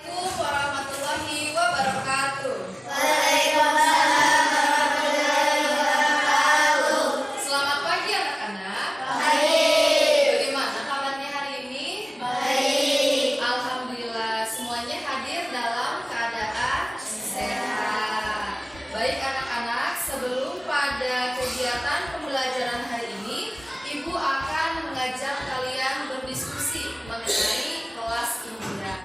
Assalamualaikum warahmatullahi wabarakatuh. Waalaikumsalam warahmatullahi wabarakatuh. Selamat pagi anak-anak. Baik. Bagaimana kabarnya hari ini? Baik. Alhamdulillah semuanya hadir dalam keadaan sehat. Baik anak-anak, sebelum pada kegiatan pembelajaran hari ini, Ibu akan mengajak kalian berdiskusi mengenai kelas impian.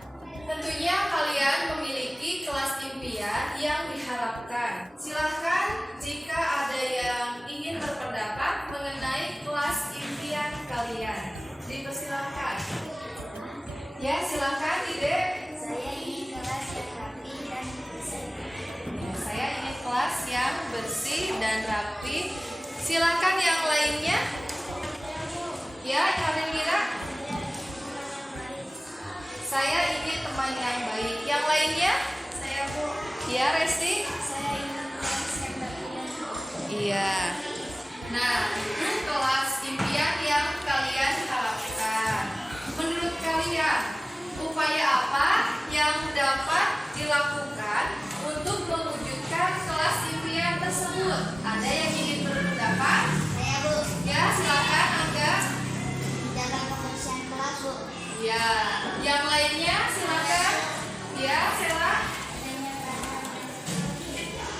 Tentunya kalian memiliki kelas impian yang diharapkan. Silahkan jika ada yang ingin berpendapat mengenai kelas impian kalian. Dipersilahkan. Ya, silahkan Ide. Saya ingin kelas yang rapi dan bersih. Ya, saya ingin kelas yang bersih dan rapi. Silahkan yang lainnya. Ya, kalian kira? Saya ingin teman yang baik. Yang lainnya? Saya Bu. Ya, Resti. Saya ingin kelas yang rapi dan bersih. Iya. Nah, itu kelas impian yang kalian harapkan. Menurut kalian, upaya apa yang dapat dilakukan untuk mewujudkan kelas impian tersebut? Ada yang ingin berpendapat? Saya Bu. Ya, silakan Angga. Menjaga kebersihan kelas Bu. Ya, yang lainnya silakan. Ya, Sela.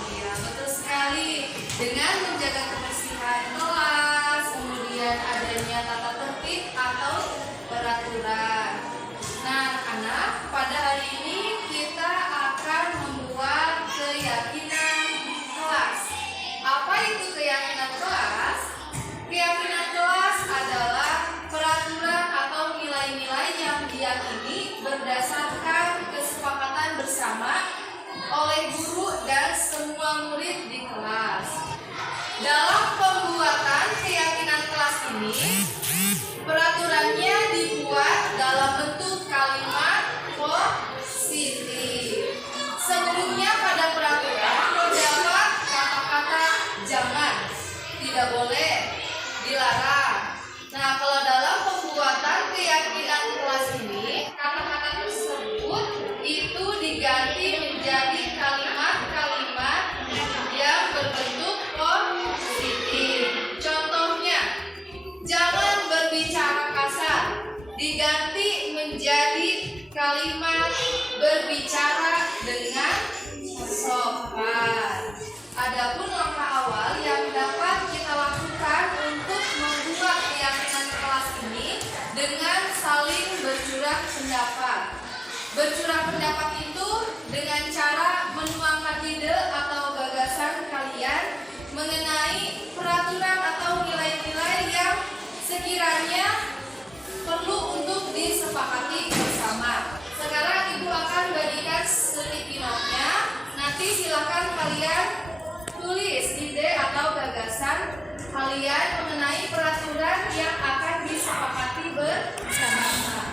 Iya, betul sekali. Dengan menjaga kebersihan kelas, kemudian adanya tata tertib atau peraturan. Nah, anak-anak, pada hari ini kita akan membuat keyakinan kelas. Apa itu keyakinan kelas? Keyakinan kelas adalah peraturan atau nilai-nilai yang diyakini berdasarkan kesepakatan bersama oleh guru dan semua murid di kelas. Dalam pembuatan keyakinan kelas ini, peraturannya dibuat dalam bentuk kalimat positif. Sebelumnya pada peraturan terdapat kata-kata jangan, tidak boleh, dilarang. Nah, kalau dalam pembuatan keyakinan kelas ini, kata-kata tersebut itu diganti menjadi kalimat-kalimat yang berbentuk positif. Contohnya, jangan berbicara kasar, diganti menjadi kalimat berbicara dengan sopan. Adapun langkah awal yang dapat kita lakukan untuk membuat keyakinan kelas ini dengan saling bercurah pendapat. Bercurah pendapat itu dengan cara menuangkan ide atau gagasan kalian mengenai peraturan atau nilai-nilai yang sekiranya perlu untuk disepakati bersama. Sekarang Ibu akan bagikan sticky note-nya. Nanti silakan kalian tulis ide atau gagasan kalian mengenai peraturan yang akan disepakati bersama.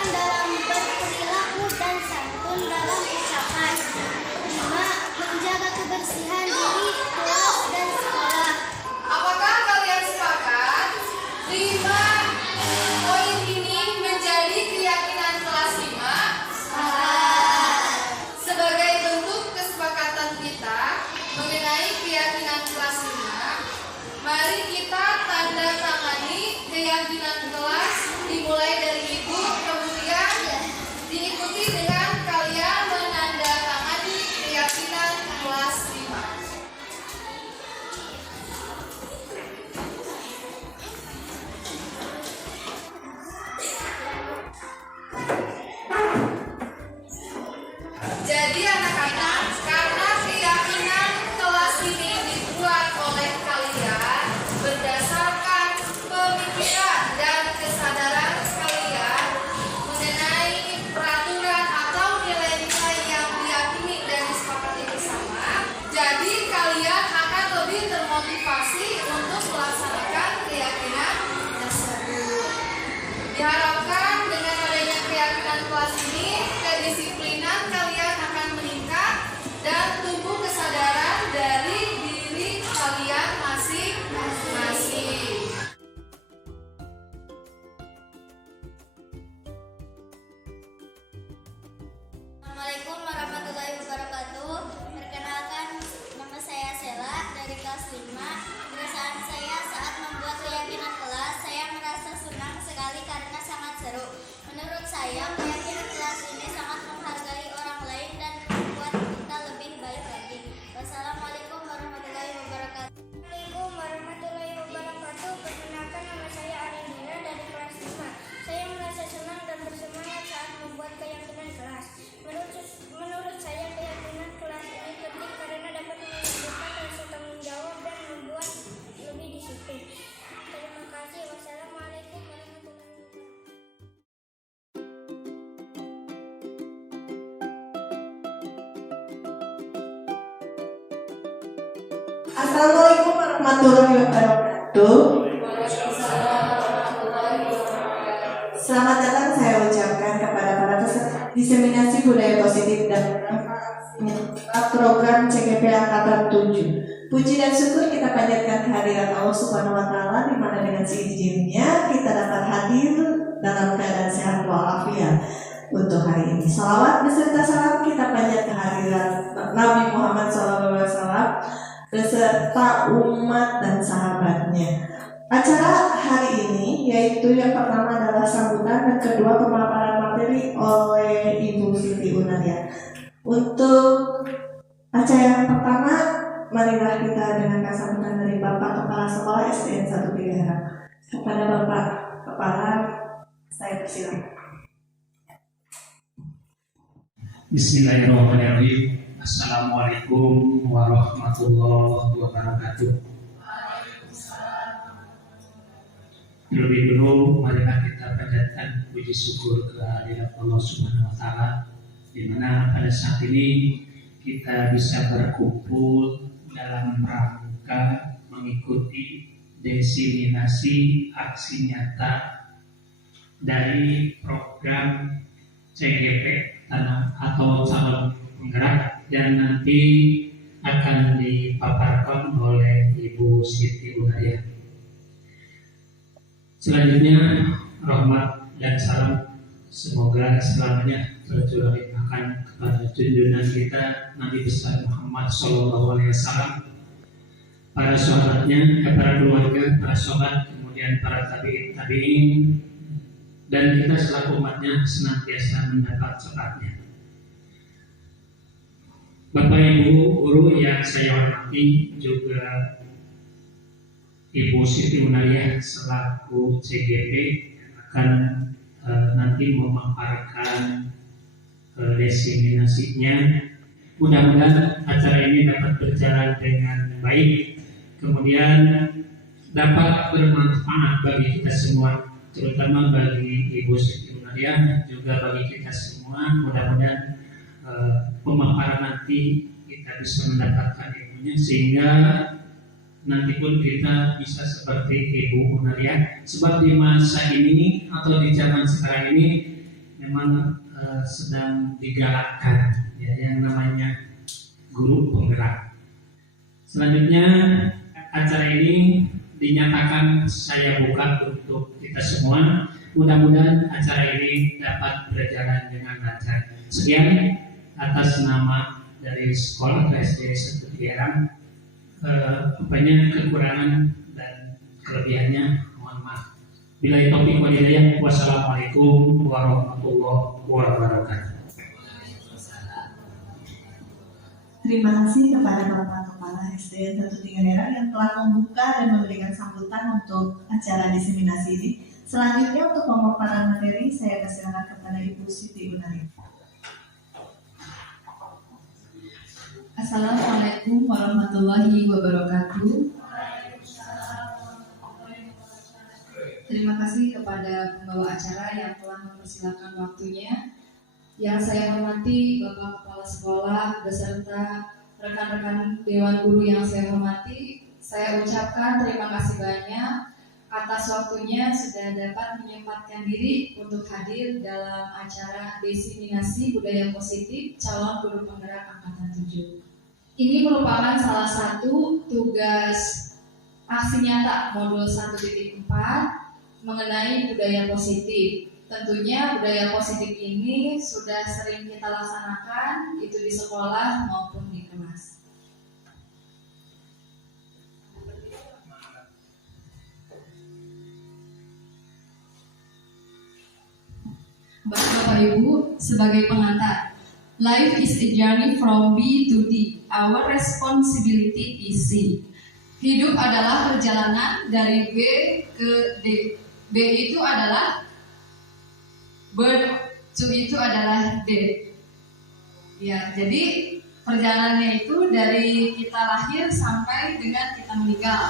sopan dalam berperilaku dan santun dalam ucapan. 5. Menjaga kebersihan diri, kelas, dan sekolah. Apakah kalian sepakat? 5 poin ini menjadi keyakinan kelas 5. Sebagai bentuk kesepakatan kita mengenai keyakinan kelas 5, mari kita tanda tangani keyakinan kelas dimulai dari ibu, kemudian diikuti dengan kalian menandatangani keyakinan kelas 5. Jadi anak-anak, karena keyakinan kelas ini dibuat oleh kalian berdasarkan pemikiran dan kesadaran kalian mengenai peraturan atau nilai-nilai yang diyakini dan disepakati bersama, jadi kalian akan lebih termotivasi untuk melaksanakan keyakinan tersebut. Diharapkan dengan adanya keyakinan kelas ini, kedisiplinan kalian akan meningkat dan tumbuh kesadaran dari diri kalian masing-masing. Assalamualaikum warahmatullahi wabarakatuh. Perkenalkan, nama saya Sela dari kelas 5. Perasaan saya saat membuat keyakinan kelas, saya merasa senang sekali karena sangat seru. Menurut saya, keyakinan kelas ini sangat menghargai orang lain dan membuat kita lebih baik lagi. Wassalamualaikum warahmatullahi wabarakatuh. Assalamualaikum warahmatullahi wabarakatuh. Perkenalkan, nama saya Arindira dari kelas 5. Saya merasa senang dan bersemangat saat membuat keyakinan kelas. Menurut saya, keyakinan kelas ini penting karena dapat menunjukkan rasa tanggung jawab dan membuat lebih disiplin. Terima kasih. Wassalamualaikum warahmatullahi wabarakatuh. Assalamualaikum warahmatullahi wabarakatuh. Selamat datang saya ucapkan kepada para peserta diseminasi budaya positif dan program CGP Angkatan 7. Puji dan syukur kita panjatkan kehadiran Allah Subhanahu wa taala di mana dengan seizinnya kita dapat hadir dalam keadaan sehat walafiat untuk hari ini. Salawat beserta salam kita panjatkan kehadiran Nabi Muhammad SAW beserta umat dan sahabatnya. Acara hari ini yaitu yang pertama adalah sambutan dan kedua pemaparan materi oleh Ibu Siti Unaria. Untuk acara yang pertama, marilah kita dengarkan sambutan dari Bapak Kepala Sekolah SDN 1 Tiga. Kepada Bapak Kepala, saya persilakan. Bismillahirrahmanirrahim. Assalamualaikum warahmatullahi wabarakatuh. Terlebih dulu, marilah kita panjatkan puji syukur kehadirat Allah Subhanahu wa taala di mana pada saat ini kita bisa berkumpul dalam rangka mengikuti diseminasi aksi nyata dari program CGP atau calon penggerak yang nanti akan dipaparkan oleh Ibu Siti Unaria. Selanjutnya, rahmat dan salam semoga selamanya tercurah limpahkan kepada junjungan kita Nabi besar Muhammad SAW, para sahabatnya, para keluarga, para sahabat, kemudian para tabi'in, dan kita selaku umatnya senantiasa mendapat syafaatnya. Bapak Ibu guru yang saya hormati, juga Ibu Siti Unaria selaku CGP akan nanti memaparkan diseminasinya. Mudah-mudahan acara ini dapat berjalan dengan baik, kemudian dapat bermanfaat bagi kita semua, terutama bagi Ibu Siti Unaria, juga bagi kita semua. Mudah-mudahan pemaparan nanti kita bisa mendapatkan ilmunya sehingga nanti pun kita bisa seperti Ibu Unaria. Sebab di masa ini atau di zaman sekarang ini memang sedang digalakkan ya, yang namanya guru penggerak. Selanjutnya acara ini dinyatakan saya buka untuk kita semua. Mudah-mudahan acara ini dapat berjalan dengan lancar. Sekian atas nama dari sekolah SD Satu Tiarang. Kekurangan dan kelebihannya mohon maaf. Billahi taufiq wal hidayah. Wassalamualaikum warahmatullahi wabarakatuh. Terima kasih kepada Bapak Kepala SD Satu Tiarang yang telah membuka dan memberikan sambutan untuk acara diseminasi ini. Selanjutnya untuk pemaparan materi saya persilakan kepada Ibu Siti Unaria. Assalamualaikum warahmatullahi wabarakatuh. Terima kasih kepada pembawa acara yang telah mempersilakan waktunya. Yang saya hormati Bapak Kepala Sekolah beserta rekan-rekan Dewan Guru yang saya hormati, saya ucapkan terima kasih banyak atas waktunya sudah dapat menyempatkan diri untuk hadir dalam acara diseminasi budaya positif calon guru penggerak angkatan 7. Ini merupakan salah satu tugas aksi nyata modul 1.4 mengenai budaya positif. Tentunya budaya positif ini sudah sering kita laksanakan, itu di sekolah maupun di kelas. Bapak Ibu, sebagai pengantar, life is a journey from B to D. Our responsibility is C. Hidup adalah perjalanan dari B ke D. B itu adalah birth, to itu adalah D. Ya, jadi perjalanannya itu dari kita lahir sampai dengan kita meninggal.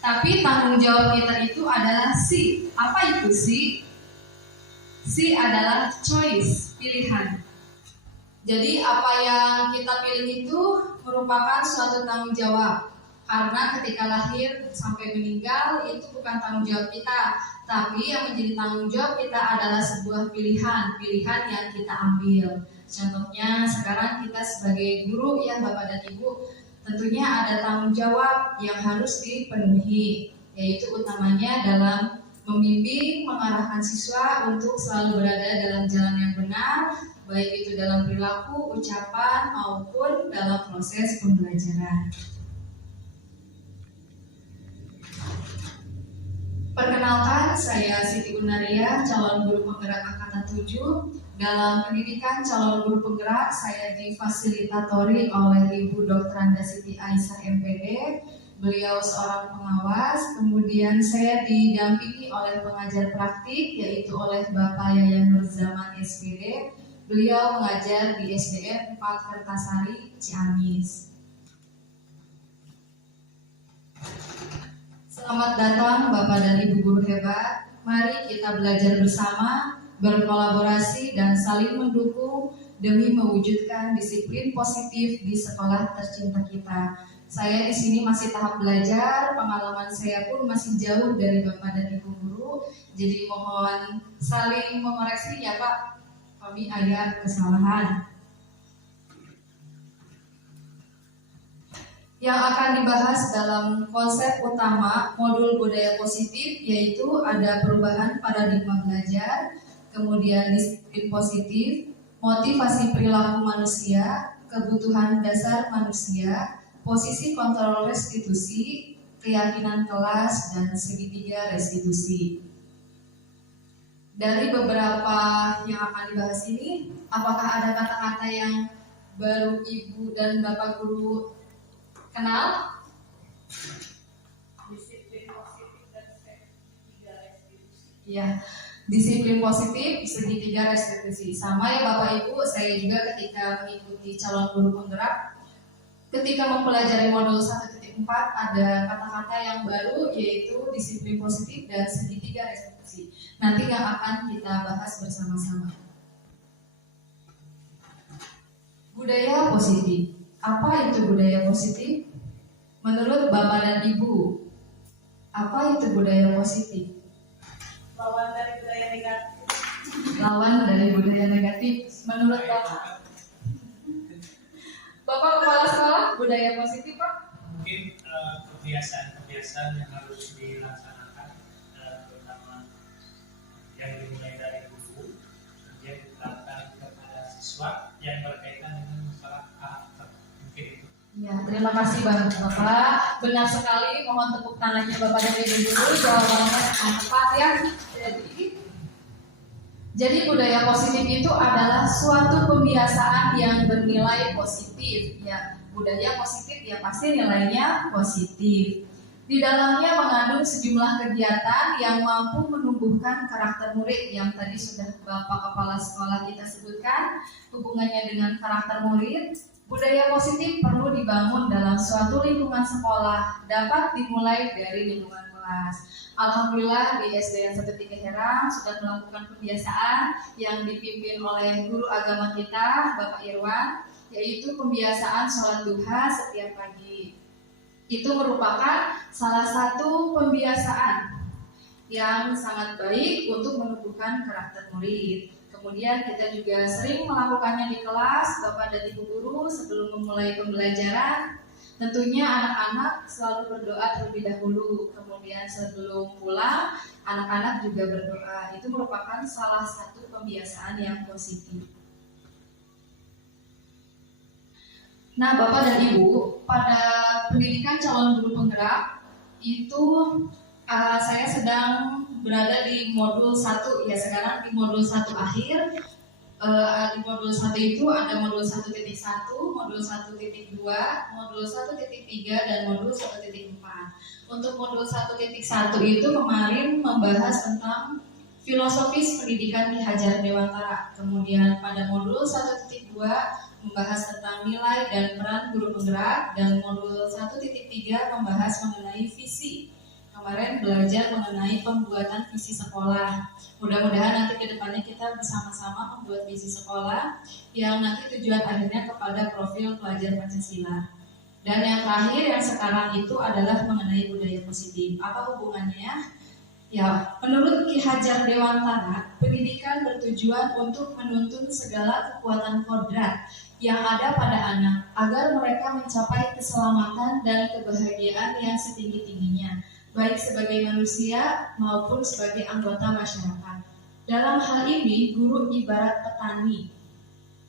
Tapi tanggung jawab kita itu adalah C. Apa itu C? C adalah choice, pilihan. Jadi apa yang kita pilih itu merupakan suatu tanggung jawab. Karena ketika lahir sampai meninggal itu bukan tanggung jawab kita, tapi yang menjadi tanggung jawab kita adalah sebuah pilihan yang kita ambil. Contohnya sekarang kita sebagai guru ya Bapak dan Ibu, tentunya ada tanggung jawab yang harus dipenuhi, yaitu utamanya dalam membimbing, mengarahkan siswa untuk selalu berada dalam jalan yang benar, baik itu dalam perilaku, ucapan, maupun dalam proses pembelajaran. Perkenalkan, saya Siti Unaria, calon guru penggerak angkatan 7. Dalam pendidikan calon guru penggerak, saya difasilitatori oleh Ibu Dr. Anda Siti Aisyah MPD. Beliau seorang pengawas, kemudian saya didampingi oleh pengajar praktik, yaitu oleh Bapak Yayan Nurzaman SPD. Beliau mengajar di SDN 4 Kertasari, Ciamis. Selamat datang Bapak dan Ibu guru hebat. Mari kita belajar bersama, berkolaborasi dan saling mendukung demi mewujudkan disiplin positif di sekolah tercinta kita. Saya di sini masih tahap belajar, pengalaman saya pun masih jauh dari Bapak dan Ibu guru. Jadi mohon saling mengoreksi ya Pak, kami ada kesalahan. Yang akan dibahas dalam konsep utama modul budaya positif yaitu ada perubahan paradigma belajar, kemudian disiplin positif, motivasi perilaku manusia, kebutuhan dasar manusia, posisi kontrol restitusi, keyakinan kelas, dan segitiga restitusi. Dari beberapa yang akan dibahas ini, apakah ada kata-kata yang baru Ibu dan Bapak guru kenal? Disiplin positif dan segitiga restitusi. Ya, disiplin positif, segitiga restitusi. Sama ya Bapak Ibu, saya juga ketika mengikuti calon guru penggerak, ketika mempelajari modul 1.4 ada kata-kata yang baru yaitu disiplin positif dan segitiga restitusi. Nanti yang akan kita bahas bersama-sama. Budaya positif. Apa itu budaya positif? Menurut Bapak dan Ibu, apa itu budaya positif? Lawan dari budaya negatif. lawan dari budaya negatif menurut Bapak? Bapak kepala sekolah, budaya positif Pak? Mungkin kebiasaan-kebiasaan yang harus dilaksanakan, terutama yang dimulai dari guru, kemudian diterapkan kepada siswa yang berkaitan dengan masalah karakter. Mungkin itu. Ya, terima kasih Bapak. Benar sekali, mohon tepuk tangannya Bapak dan Ibu guru. Jawabannya tepat ya. Jadi budaya positif itu adalah suatu pembiasaan yang bernilai positif. Ya, budaya positif ya pasti nilainya positif. Di dalamnya mengandung sejumlah kegiatan yang mampu menumbuhkan karakter murid yang tadi sudah Bapak Kepala Sekolah kita sebutkan hubungannya dengan karakter murid. Budaya positif perlu dibangun dalam suatu lingkungan sekolah, dapat dimulai dari lingkungan kelas. Alhamdulillah di SDN 1 Herang sudah melakukan pembiasaan yang dipimpin oleh guru agama kita, Bapak Irwan, yaitu pembiasaan sholat duha setiap pagi. Itu merupakan salah satu pembiasaan yang sangat baik untuk menumbuhkan karakter murid. Kemudian kita juga sering melakukannya di kelas, Bapak dan Ibu guru sebelum memulai pembelajaran. Tentunya anak-anak selalu berdoa terlebih dahulu. Kemudian sebelum pulang, anak-anak juga berdoa. Itu merupakan salah satu pembiasaan yang positif. Nah, Bapak dan Ibu, pada pendidikan calon guru penggerak itu saya sedang berada di modul 1 ya, sekarang di modul 1 akhir. Di modul 1 itu ada modul 1.1, modul 1.2, modul 1.3 dan modul 1.4. Untuk modul 1.1 itu kemarin membahas tentang filosofis pendidikan Ki Hajar Dewantara. Kemudian pada modul 1.2 membahas tentang nilai dan peran guru penggerak, dan modul 1.3 membahas mengenai visi. Kemarin belajar mengenai pembuatan visi sekolah. Mudah-mudahan nanti ke depannya kita bersama-sama membuat visi sekolah yang nanti tujuan akhirnya kepada profil pelajar Pancasila. Dan yang terakhir yang sekarang itu adalah mengenai budaya positif. Apa hubungannya? Ya, menurut Ki Hajar Dewantara, pendidikan bertujuan untuk menuntun segala kekuatan kodrat yang ada pada anak agar mereka mencapai keselamatan dan kebahagiaan yang setinggi-tingginya, baik sebagai manusia maupun sebagai anggota masyarakat. Dalam hal ini, guru ibarat petani,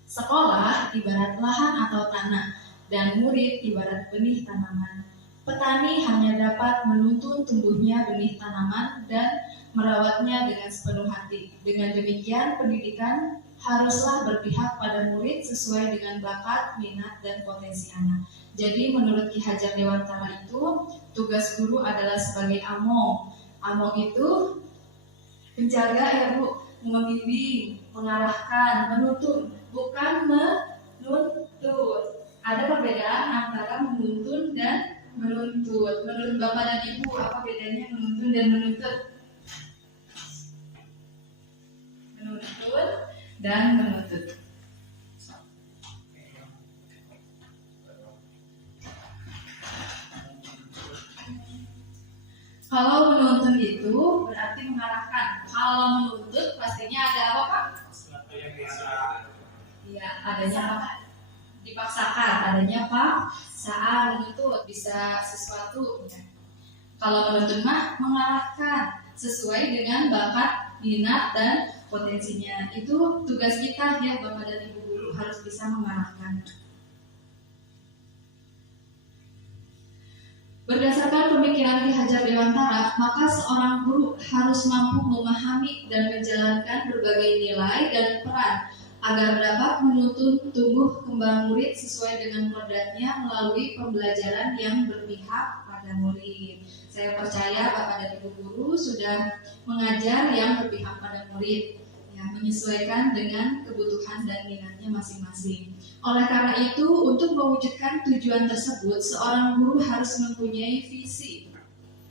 sekolah ibarat lahan atau tanah, dan murid ibarat benih tanaman. Petani hanya dapat menuntun tumbuhnya benih tanaman dan merawatnya dengan sepenuh hati. Dengan demikian, pendidikan haruslah berpihak pada murid sesuai dengan bakat, minat, dan potensi anak. Jadi menurut Ki Hajar Dewantara itu, tugas guru adalah sebagai among. Among itu penjaga ya Bu, membimbing, mengarahkan, menuntun, bukan menuntut. Ada perbedaan antara menuntun dan menuntut. Menurut Bapak dan Ibu, apa bedanya menuntun dan menuntut? Menuntut dan menuntut. Kalau menuntun itu berarti mengarahkan. Kalau menuntut pastinya ada apa Pak? Sesuatu yang bisa. Iya, adanya apa? Dipaksakan, adanya paksaan. Menuntut bisa sesuatu ya. Kalau menuntun mah mengarahkan sesuai dengan bakat, minat, dan potensinya. Itu tugas kita ya Bapak dan Ibu guru, harus bisa mengarahkan. Berdasarkan pemikiran Ki Hajar Dewantara, maka seorang guru harus mampu memahami dan menjalankan berbagai nilai dan peran agar dapat menuntun tumbuh kembang murid sesuai dengan kodratnya melalui pembelajaran yang berpihak pada murid. Saya percaya Bapak dan Ibu guru sudah mengajar yang berpihak pada murid, ya, menyesuaikan dengan kebutuhan dan minatnya masing-masing. Oleh karena itu, untuk mewujudkan tujuan tersebut, seorang guru harus mempunyai visi.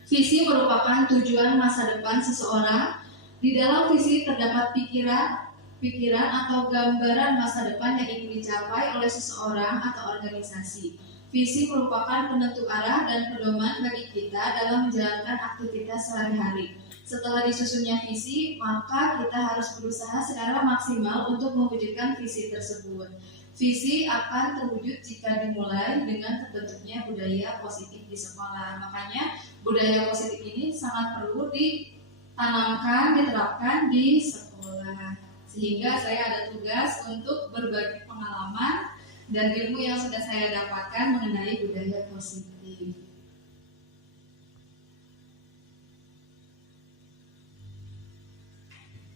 Visi merupakan tujuan masa depan seseorang. Di dalam visi terdapat pikiran atau gambaran masa depan yang ingin dicapai oleh seseorang atau organisasi. Visi merupakan penentu arah dan pedoman bagi kita dalam menjalankan aktivitas sehari-hari. Setelah disusunnya visi, maka kita harus berusaha secara maksimal untuk mewujudkan visi tersebut. Visi akan terwujud jika dimulai dengan terbentuknya budaya positif di sekolah. Makanya budaya positif ini sangat perlu ditanamkan, diterapkan di sekolah. Sehingga saya ada tugas untuk berbagi pengalaman dan ilmu yang sudah saya dapatkan mengenai budaya positif.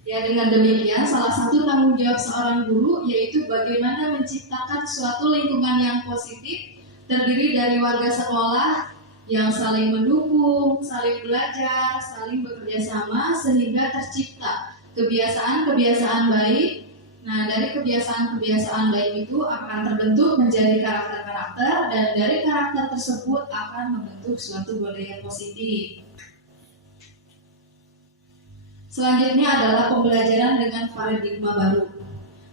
Ya, dengan demikian salah satu tanggung jawab seorang guru yaitu bagaimana menciptakan suatu lingkungan yang positif terdiri dari warga sekolah yang saling mendukung, saling belajar, saling bekerja sama sehingga tercipta kebiasaan-kebiasaan baik. Nah, dari kebiasaan-kebiasaan baik itu akan terbentuk menjadi karakter-karakter dan dari karakter tersebut akan membentuk suatu budaya positif. Selanjutnya adalah pembelajaran dengan paradigma baru.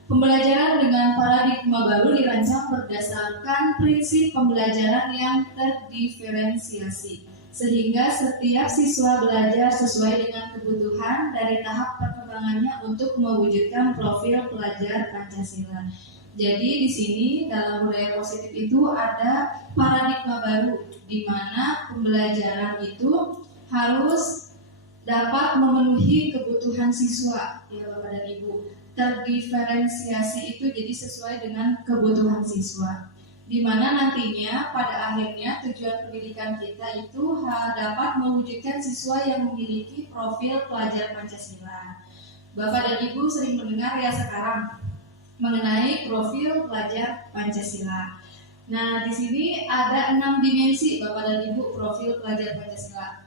Pembelajaran dengan paradigma baru dirancang berdasarkan prinsip pembelajaran yang terdiferensiasi, sehingga setiap siswa belajar sesuai dengan kebutuhan dari tahap perkembangannya untuk mewujudkan profil pelajar Pancasila. Jadi di sini dalam budaya positif itu ada paradigma baru, di mana pembelajaran itu harus dapat memenuhi kebutuhan siswa, ya Bapak dan Ibu. Terdiferensiasi itu jadi sesuai dengan kebutuhan siswa, di mana nantinya pada akhirnya tujuan pendidikan kita itu dapat mewujudkan siswa yang memiliki profil pelajar Pancasila. Bapak dan Ibu sering mendengar ya sekarang mengenai profil pelajar Pancasila. Nah, di sini ada 6 dimensi Bapak dan Ibu profil pelajar Pancasila.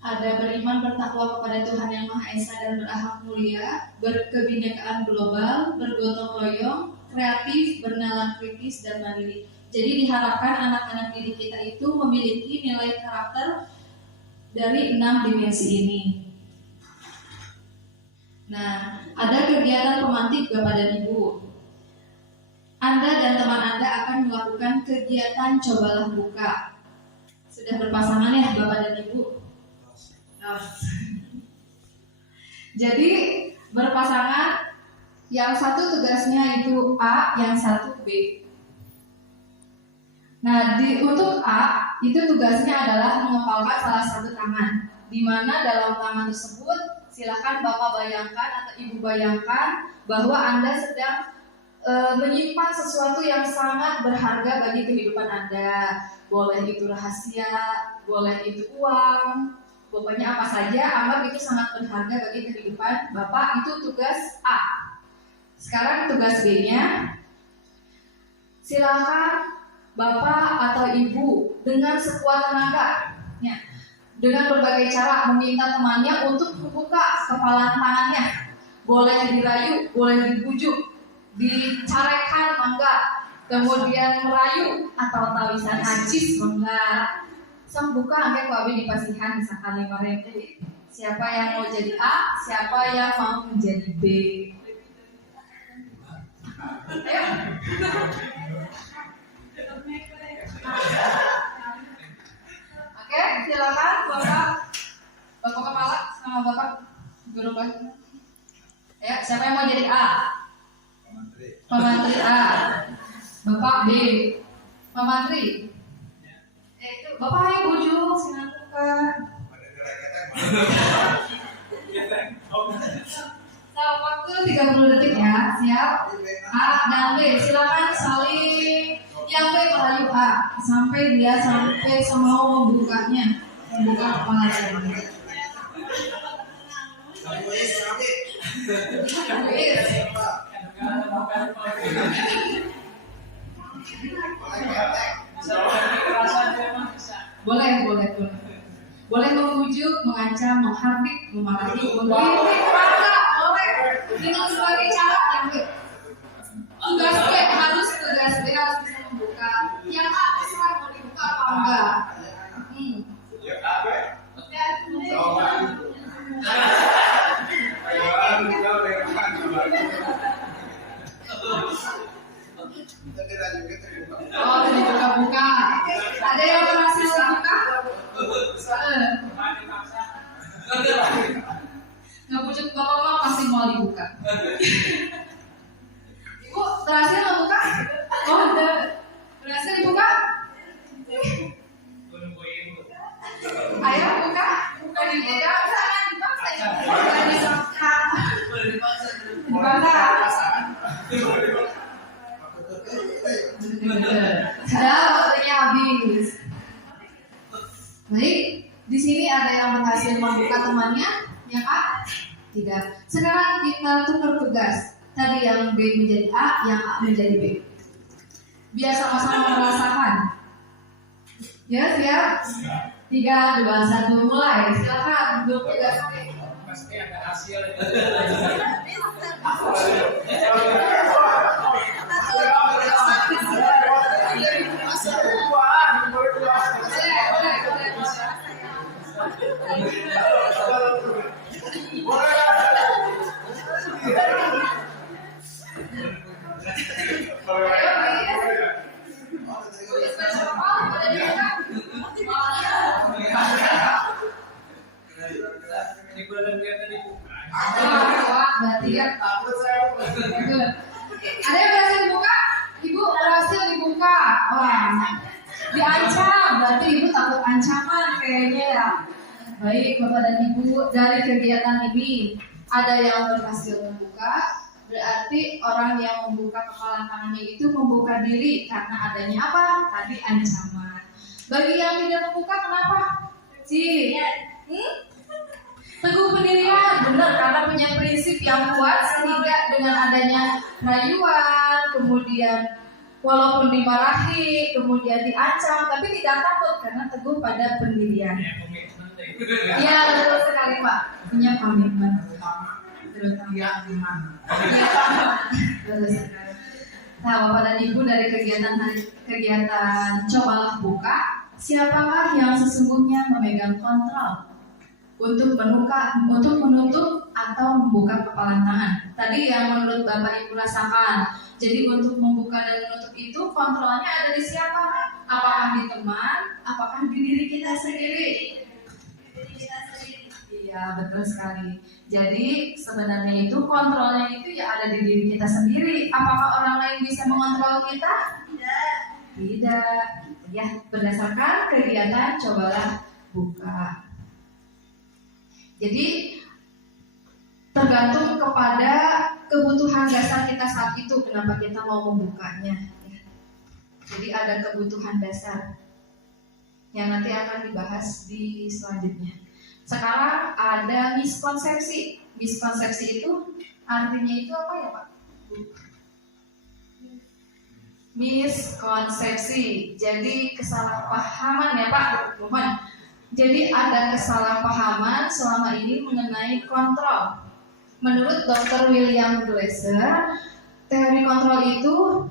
Ada beriman bertakwa kepada Tuhan Yang Maha Esa dan berakhlak mulia, berkebinekaan global, bergotong royong, kreatif, bernalar kritis, dan mandiri. Jadi diharapkan anak-anak didik kita itu memiliki nilai karakter dari 6 dimensi ini. Nah, ada kegiatan pemantik Bapak dan Ibu. Anda dan teman Anda akan melakukan kegiatan cobalah buka. Sudah berpasangan ya Bapak dan Ibu? Jadi berpasangan, yang satu tugasnya itu A, yang satu B. Nah, untuk A itu tugasnya adalah mengepalkan salah satu tangan, di mana dalam tangan tersebut silakan Bapak bayangkan atau Ibu bayangkan bahwa Anda sedang menyimpan sesuatu yang sangat berharga bagi kehidupan Anda. Boleh itu rahasia, boleh itu uang. Pokoknya apa saja, anggap itu sangat berharga bagi kehidupan Bapak. Itu tugas A. Sekarang tugas B-nya, silakan Bapak atau Ibu dengan sekuat tenaga, ya, dengan berbagai cara meminta temannya untuk membuka kepalan tangannya. Boleh dirayu, boleh dibujuk, dicarekan, mangga, kemudian merayu atau tawisan najis, mangga. Sang buka angkat kuabe dipasihan misalkan 5.000. Jadi siapa yang mau jadi A, siapa yang mau menjadi B. Ayo. Oke, silakan Bapak kepala sama Bapak guru kelas. Ya, siapa yang mau jadi A? Pemantri A. Bapak B. Pemantri. Bapak yang bujuk, silakan buka. Waktu 30 detik ya, siap. A dan B, silakan saling. Yang B merayu A sampai dia semau membukanya, membuka kepalanya. Boleh membujuk, mengancam, menghardik, memarahi, mengkritik, boleh dengan sebagai cara yang baik. Tugas B harus bisa membuka. Yang A terserah mau dibuka apa enggak. Oh, dibuka-buka. Ada yang berhasil buka? dibuka. Ibu berhasil membuka? Oh, berhasil dibuka? Ayo buka, buka dibuka, jangan dipaksa ya. Jangan dipaksa. Sudah waktunya habis. Baik, di sini ada yang berhasil membuka temannya, yang A? Tidak. Sekarang kita tukar tugas. Tadi yang B menjadi A, yang A menjadi B. Biar sama-sama merasakan. Ya, siap? 3, 2, 1, mulai. Silakan, belum tugas B. Pasti ada hasil. Berarti ya. Ada yang berhasil dibuka? Ibu berhasil dibuka. Wah, diancam. Berarti ibu takut ancaman kayaknya ya. Baik, Bapak dan Ibu, dari kegiatan ini ada yang berhasil membuka. Berarti orang yang membuka kepala tangannya itu membuka diri karena adanya apa? Tadi ancaman. Bagi yang tidak membuka kenapa? Teguh pendirian, benar, karena punya prinsip yang kuat sehingga dengan adanya rayuan, kemudian walaupun dimarahi, kemudian diancam, tapi tidak takut karena teguh pada pendirian. Iya, betul sekali Pak, punya komitmen. Betul sekali. Nah, Bapak dan Ibu, dari kegiatan Cobalah Buka, siapakah yang sesungguhnya memegang kontrol untuk menutup atau membuka kepala tangan? Tadi yang menurut Bapak Ibu rasakan. Jadi untuk membuka dan menutup itu kontrolnya ada di siapa? Apakah di teman? Apakah di diri kita sendiri? Iya, betul sekali. Jadi sebenarnya itu kontrolnya itu ya ada di diri kita sendiri. Apakah orang lain bisa mengontrol kita? Tidak. Ya, berdasarkan kegiatan Cobalah Buka. Jadi tergantung kepada kebutuhan dasar kita saat itu kenapa kita mau membukanya. Jadi ada kebutuhan dasar yang nanti akan dibahas di selanjutnya. Sekarang ada miskonsepsi. Miskonsepsi itu artinya itu apa ya Pak? Miskonsepsi. Jadi kesalahpahaman ya Pak. Mohon. Jadi ada kesalahpahaman selama ini mengenai kontrol. Menurut Dr. William Glasser, teori kontrol itu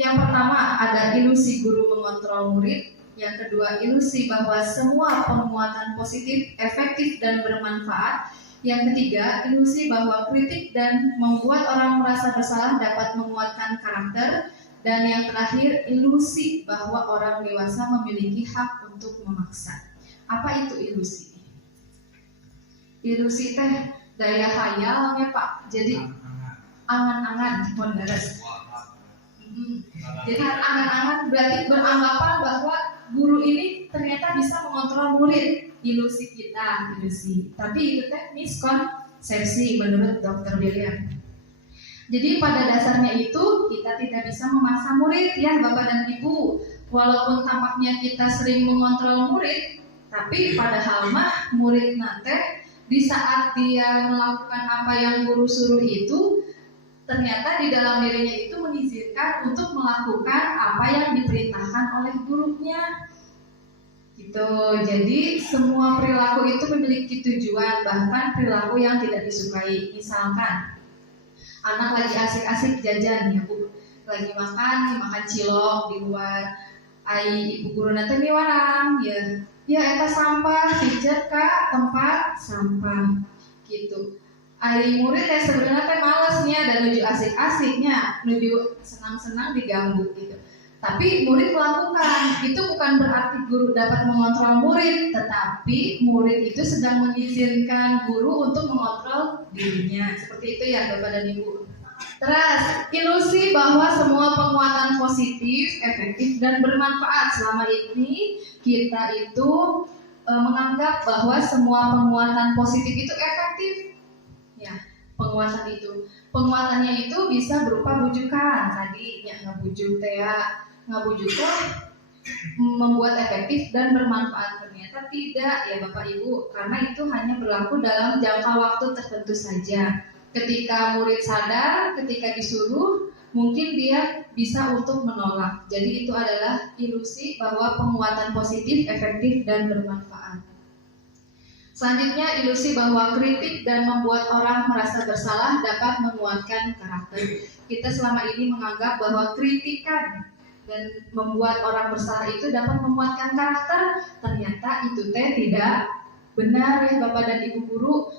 yang pertama ada ilusi guru mengontrol murid, yang kedua ilusi bahwa semua penguatan positif, efektif dan bermanfaat, yang ketiga ilusi bahwa kritik dan membuat orang merasa bersalah dapat menguatkan karakter, dan yang terakhir ilusi bahwa orang dewasa memiliki hak untuk memaksa. Apa itu ilusi? Ilusi teh daya hayal ya Pak. Jadi angan-angan mondares. Jadi angan-angan berarti beranggapan bahwa guru ini ternyata bisa mengontrol murid. Ilusi kita, ilusi. Tapi itu teh miskonsepsi menurut Dr. William. Jadi pada dasarnya itu kita tidak bisa memaksa murid ya Bapak dan Ibu. Walaupun tampaknya kita sering mengontrol murid, tapi padahal mah murid nate di saat dia melakukan apa yang guru suruh itu, ternyata di dalam dirinya itu mengizinkan untuk melakukan apa yang diperintahkan oleh gurunya. Gitu. Jadi semua perilaku itu memiliki tujuan, bahkan perilaku yang tidak disukai. Misalkan anak lagi asik-asik jajan ya Bu, lagi makan cilok di luar, ibu guru nanti nih warang ya eta sampah pijat ka tempat sampah gitu. Ari murid teh sebenarnya teh malesnya dan nuju asik-asiknya, nuju senang-senang diganggu gitu. Tapi murid melakukan, itu bukan berarti guru dapat mengontrol murid, tetapi murid itu sedang mengizinkan guru untuk mengontrol dirinya. Seperti itu ya Bapak dan Ibu. Terus, ilusi bahwa semua penguatan positif, efektif, dan bermanfaat. Selama ini kita itu menganggap bahwa semua penguatan positif itu efektif. Ya, penguatannya itu bisa berupa bujukan. Tadi ya ngebujuk membuat efektif dan bermanfaat. Ternyata tidak ya Bapak Ibu, karena itu hanya berlaku dalam jangka waktu tertentu saja. Ketika murid sadar, ketika disuruh, mungkin dia bisa untuk menolak. Jadi itu adalah ilusi bahwa penguatan positif, efektif, dan bermanfaat. Selanjutnya, ilusi bahwa kritik dan membuat orang merasa bersalah dapat menguatkan karakter. Kita selama ini menganggap bahwa kritikan dan membuat orang bersalah itu dapat menguatkan karakter. Ternyata itu tidak benar ya Bapak dan Ibu guru.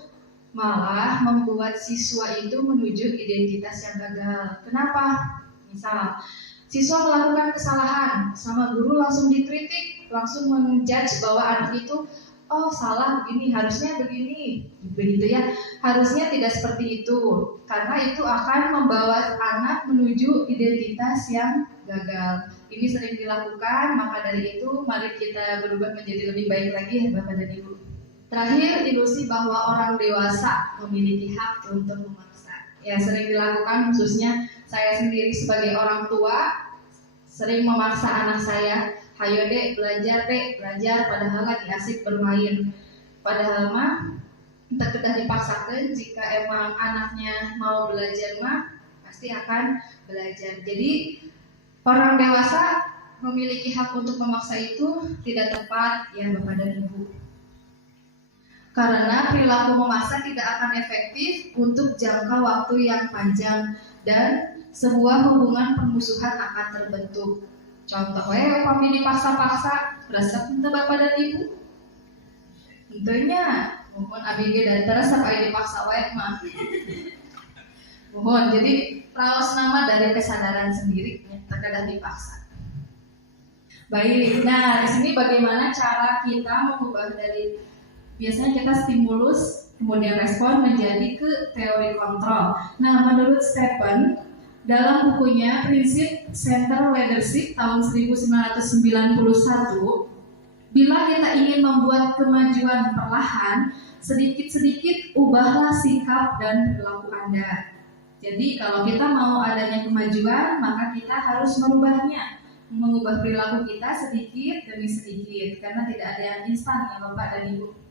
Malah membuat siswa itu menuju identitas yang gagal. Kenapa? Misal, siswa melakukan kesalahan, sama guru langsung dikritik, langsung menjudge bahwa anak itu oh salah begini, harusnya begini, begitu ya. Harusnya tidak seperti itu, karena itu akan membawa anak menuju identitas yang gagal. Ini sering dilakukan, maka dari itu mari kita berubah menjadi lebih baik lagi ya Bapak dan Ibu. Terakhir, ilusi bahwa orang dewasa memiliki hak untuk memaksa. Ya, sering dilakukan, khususnya saya sendiri sebagai orang tua sering memaksa anak saya, hayo dek, belajar, padahal lagi asik bermain. Padahal mah tidak dipaksakan, jika emang anaknya mau belajar mah pasti akan belajar. Jadi orang dewasa memiliki hak untuk memaksa itu tidak tepat ya Bapak dan Ibu. Karena perilaku memaksa tidak akan efektif untuk jangka waktu yang panjang dan sebuah hubungan permusuhan akan terbentuk. Contoh, kami dipaksa-paksa, resep untuk Bapak dan Ibu. Tentunya, mohon ABG dan terus sampai dipaksa mah. Mohon, jadi raos nama dari kesadaran sendiri, terkadang dipaksa. Baik, nah di sini bagaimana cara kita mengubah dari biasanya kita stimulus, kemudian respon menjadi ke teori kontrol. Nah, menurut Stephen, dalam bukunya Prinsip Center Leadership tahun 1991, bila kita ingin membuat kemajuan perlahan, sedikit-sedikit ubahlah sikap dan perilaku Anda. Jadi, kalau kita mau adanya kemajuan, maka kita harus merubahnya. Mengubah perilaku kita sedikit demi sedikit, karena tidak ada yang instan ya Bapak dan Ibu.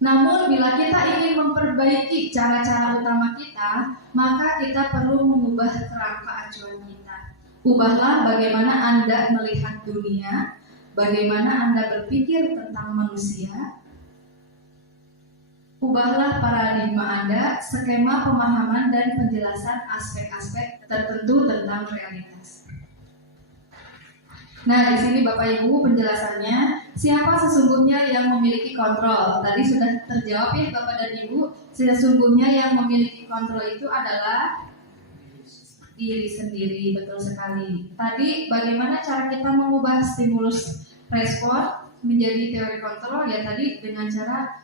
Namun bila kita ingin memperbaiki cara-cara utama kita, maka kita perlu mengubah kerangka acuan kita. Ubahlah bagaimana Anda melihat dunia, bagaimana Anda berpikir tentang manusia. Ubahlah paradigma Anda, skema pemahaman dan penjelasan aspek-aspek tertentu tentang realitas. Nah, di sini Bapak Ibu penjelasannya, siapa sesungguhnya yang memiliki kontrol? Tadi sudah terjawab ya Bapak dan Ibu, sesungguhnya yang memiliki kontrol itu adalah diri sendiri, betul sekali. Tadi bagaimana cara kita mengubah stimulus respon menjadi teori kontrol? Ya tadi dengan cara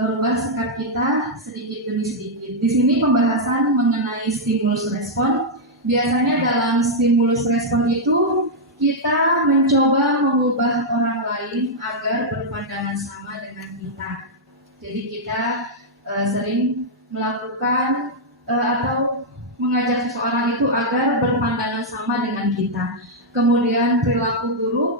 merubah sikap kita sedikit demi sedikit. Di sini pembahasan mengenai stimulus respon. Biasanya dalam stimulus respon itu kita mencoba mengubah orang lain agar berpandangan sama dengan kita. Jadi kita sering melakukan atau mengajak seseorang itu agar berpandangan sama dengan kita. Kemudian perilaku buruk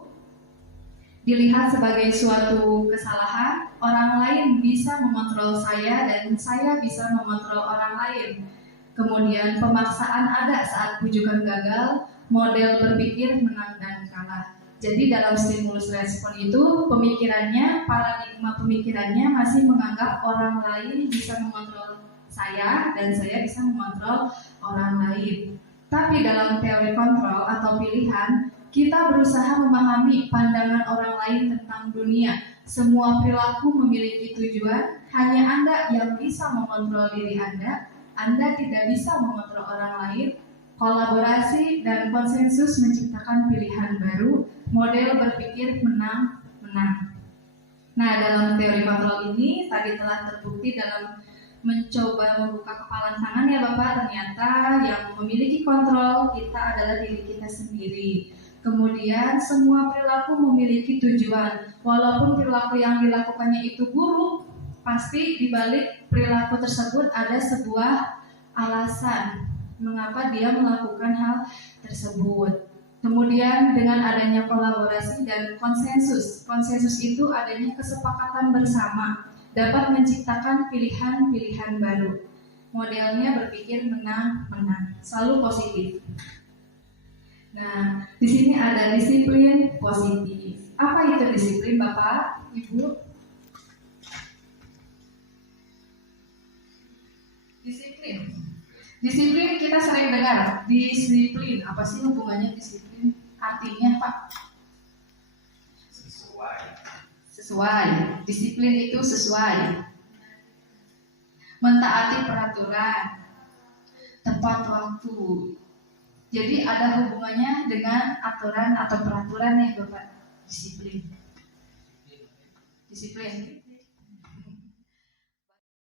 dilihat sebagai suatu kesalahan. Orang lain bisa mengontrol saya dan saya bisa mengontrol orang lain. Kemudian pemaksaan ada saat bujukan gagal. Model berpikir menang dan kalah. Jadi dalam stimulus respon itu pemikirannya, paradigma pemikirannya masih menganggap orang lain bisa mengontrol saya dan saya bisa mengontrol orang lain. Tapi dalam teori kontrol atau pilihan, kita berusaha memahami pandangan orang lain tentang dunia. Semua perilaku memiliki tujuan, hanya Anda yang bisa mengontrol diri Anda tidak bisa mengontrol orang lain. kolaborasi, dan konsensus menciptakan pilihan baru, model berpikir menang-menang. Nah, dalam teori kontrol ini tadi telah terbukti dalam mencoba membuka kepalan tangan ya Bapak, ternyata yang memiliki kontrol kita adalah diri kita sendiri. Kemudian semua perilaku memiliki tujuan, walaupun perilaku yang dilakukannya itu buruk, pasti di balik perilaku tersebut ada sebuah alasan mengapa dia melakukan hal tersebut. Kemudian dengan adanya kolaborasi dan konsensus itu adanya kesepakatan bersama dapat menciptakan pilihan-pilihan baru. Modelnya berpikir menang-menang, selalu positif. Nah, di sini ada disiplin positif. Apa itu disiplin, Bapak, Ibu? Disiplin kita sering dengar. Disiplin, apa sih hubungannya disiplin? Artinya, Pak? Sesuai. Disiplin itu sesuai. Mentaati peraturan, tepat waktu. Jadi ada hubungannya dengan aturan atau peraturan ya Bapak. Disiplin.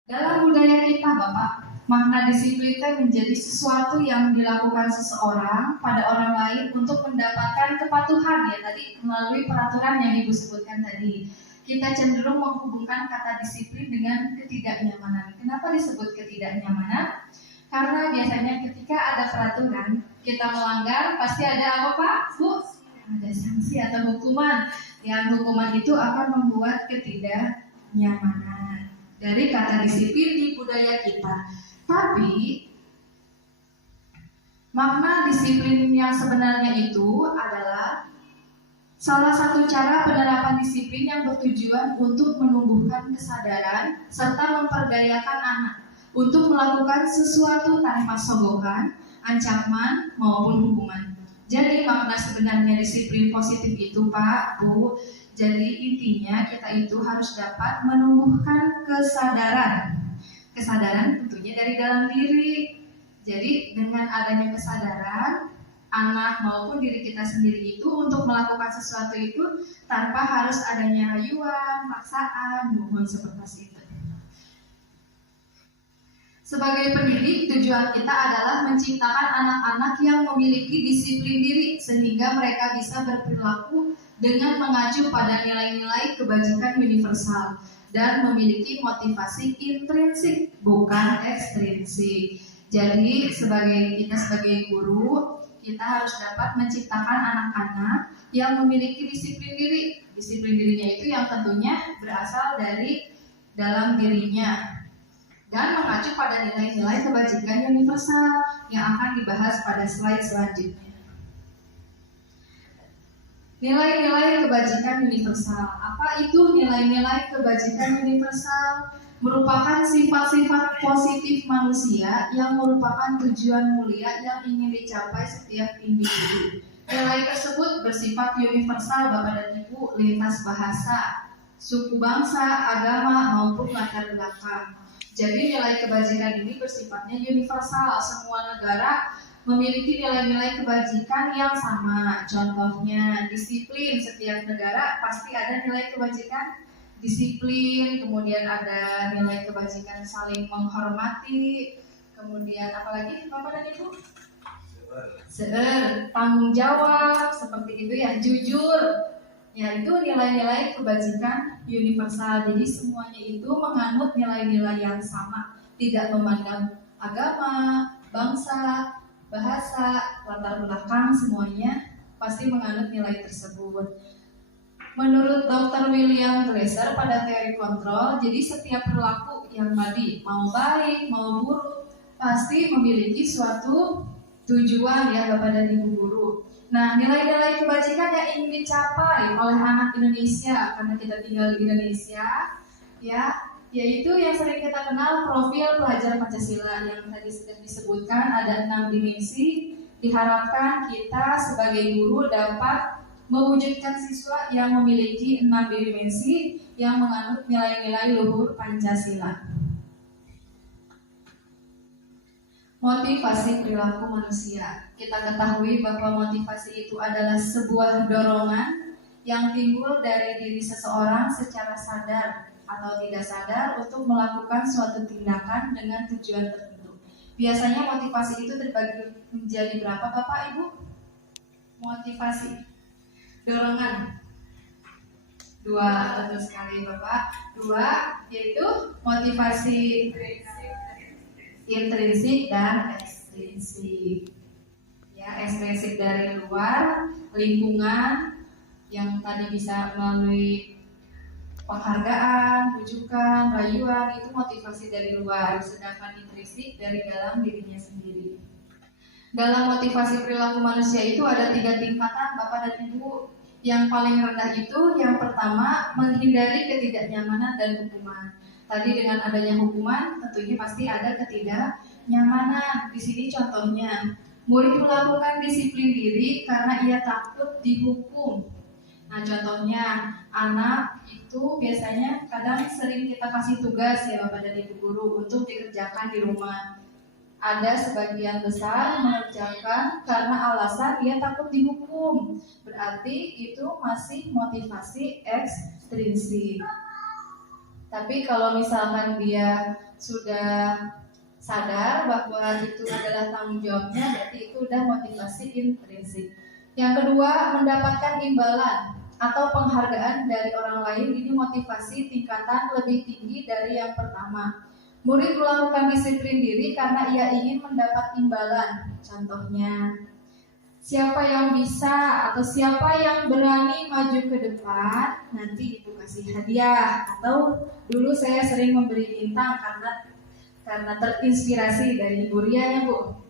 Dalam budaya kita Bapak, makna disiplin menjadi sesuatu yang dilakukan seseorang pada orang lain untuk mendapatkan kepatuhan ya tadi melalui peraturan yang Ibu sebutkan tadi. Kita cenderung menghubungkan kata disiplin dengan ketidaknyamanan. Kenapa disebut ketidaknyamanan? Karena biasanya ketika ada peraturan, kita melanggar pasti ada apa Pak? Bu? Ada sanksi atau hukuman. Yang hukuman itu akan membuat ketidaknyamanan. Dari kata disiplin di budaya kita. Tapi makna disiplin yang sebenarnya itu adalah salah satu cara penerapan disiplin yang bertujuan untuk menumbuhkan kesadaran serta memperdayakan anak untuk melakukan sesuatu tanpa sogokan, ancaman maupun hukuman. Jadi makna sebenarnya disiplin positif itu Pak, Bu, jadi intinya kita itu harus dapat menumbuhkan kesadaran. Kesadaran tentunya dari dalam diri. Jadi dengan adanya kesadaran, anak maupun diri kita sendiri itu untuk melakukan sesuatu itu tanpa harus adanya rayuan, paksaan, mohon seperti itu. Sebagai pendidik, tujuan kita adalah menciptakan anak-anak yang memiliki disiplin diri sehingga mereka bisa berperilaku dengan mengacu pada nilai-nilai kebajikan universal dan memiliki motivasi intrinsik bukan ekstrinsik. Jadi kita sebagai guru, kita harus dapat menciptakan anak-anak yang memiliki disiplin diri. Disiplin dirinya itu yang tentunya berasal dari dalam dirinya dan mengacu pada nilai-nilai kebajikan universal yang akan dibahas pada slide selanjutnya. Nilai-nilai kebajikan universal. Apa itu nilai-nilai kebajikan universal? Merupakan sifat-sifat positif manusia yang merupakan tujuan mulia yang ingin dicapai setiap individu. Nilai tersebut bersifat universal Bapak dan Ibu, lintas bahasa, suku bangsa, agama maupun latar belakang. Jadi nilai kebajikan ini bersifatnya universal. Semua negara memiliki nilai-nilai kebajikan yang sama. Contohnya disiplin, setiap negara pasti ada nilai kebajikan disiplin, kemudian ada nilai kebajikan saling menghormati, kemudian apalagi Bapak dan Ibu? Tanggung jawab, seperti itu ya, jujur. Ya itu nilai-nilai kebajikan universal. Jadi semuanya itu menganut nilai-nilai yang sama, tidak memandang agama, bangsa, bahasa, latar belakang, semuanya pasti menganut nilai tersebut. Menurut Dr. William Glasser pada teori kontrol, jadi setiap perilaku yang tadi mau baik, mau buruk, pasti memiliki suatu tujuan ya Bapak dan Ibu guru. Nah, nilai-nilai kebajikan yang ingin dicapai oleh anak Indonesia karena kita tinggal di Indonesia, ya, yaitu yang sering kita kenal profil pelajar Pancasila yang tadi sudah disebutkan ada 6 dimensi. Diharapkan kita sebagai guru dapat mewujudkan siswa yang memiliki 6 dimensi yang menganut nilai-nilai luhur Pancasila. Motivasi perilaku manusia. Kita ketahui bahwa motivasi itu adalah sebuah dorongan yang timbul dari diri seseorang secara sadar atau tidak sadar untuk melakukan suatu tindakan dengan tujuan tertentu. Biasanya motivasi itu terbagi menjadi berapa, Bapak Ibu? Motivasi dorongan. 2, betul sekali Bapak. 2 yaitu motivasi intrinsik dan ekstrinsik. Ya, ekstrinsik dari luar, lingkungan yang tadi bisa melalui penghargaan, rujukan, rayuan, itu motivasi dari luar, sedangkan intrinsik dari dalam dirinya sendiri. Dalam motivasi perilaku manusia itu ada 3 tingkatan, Bapak dan Ibu. Yang paling rendah itu yang pertama, menghindari ketidaknyamanan dan hukuman. Tadi dengan adanya hukuman tentunya pasti ada ketidaknyamanan. Di sini contohnya, murid melakukan disiplin diri karena ia takut dihukum. Nah, contohnya anak itu biasanya kadang sering kita kasih tugas ya Bapak dan Ibu guru untuk dikerjakan di rumah. Ada sebagian besar mengerjakan karena alasan ia takut dihukum. Berarti itu masih motivasi ekstrinsik. Tapi kalau misalkan dia sudah sadar bahwa itu adalah tanggung jawabnya, berarti itu udah motivasi intrinsik. Yang kedua, mendapatkan imbalan atau penghargaan dari orang lain. Ini motivasi tingkatan lebih tinggi dari yang pertama. Murid melakukan disiplin diri karena ia ingin mendapat imbalan. Contohnya, siapa yang bisa atau siapa yang berani maju ke depan, nanti Ibu kasih hadiah. Atau dulu saya sering memberi bintang karena terinspirasi dari Ibu Ria ya Bu.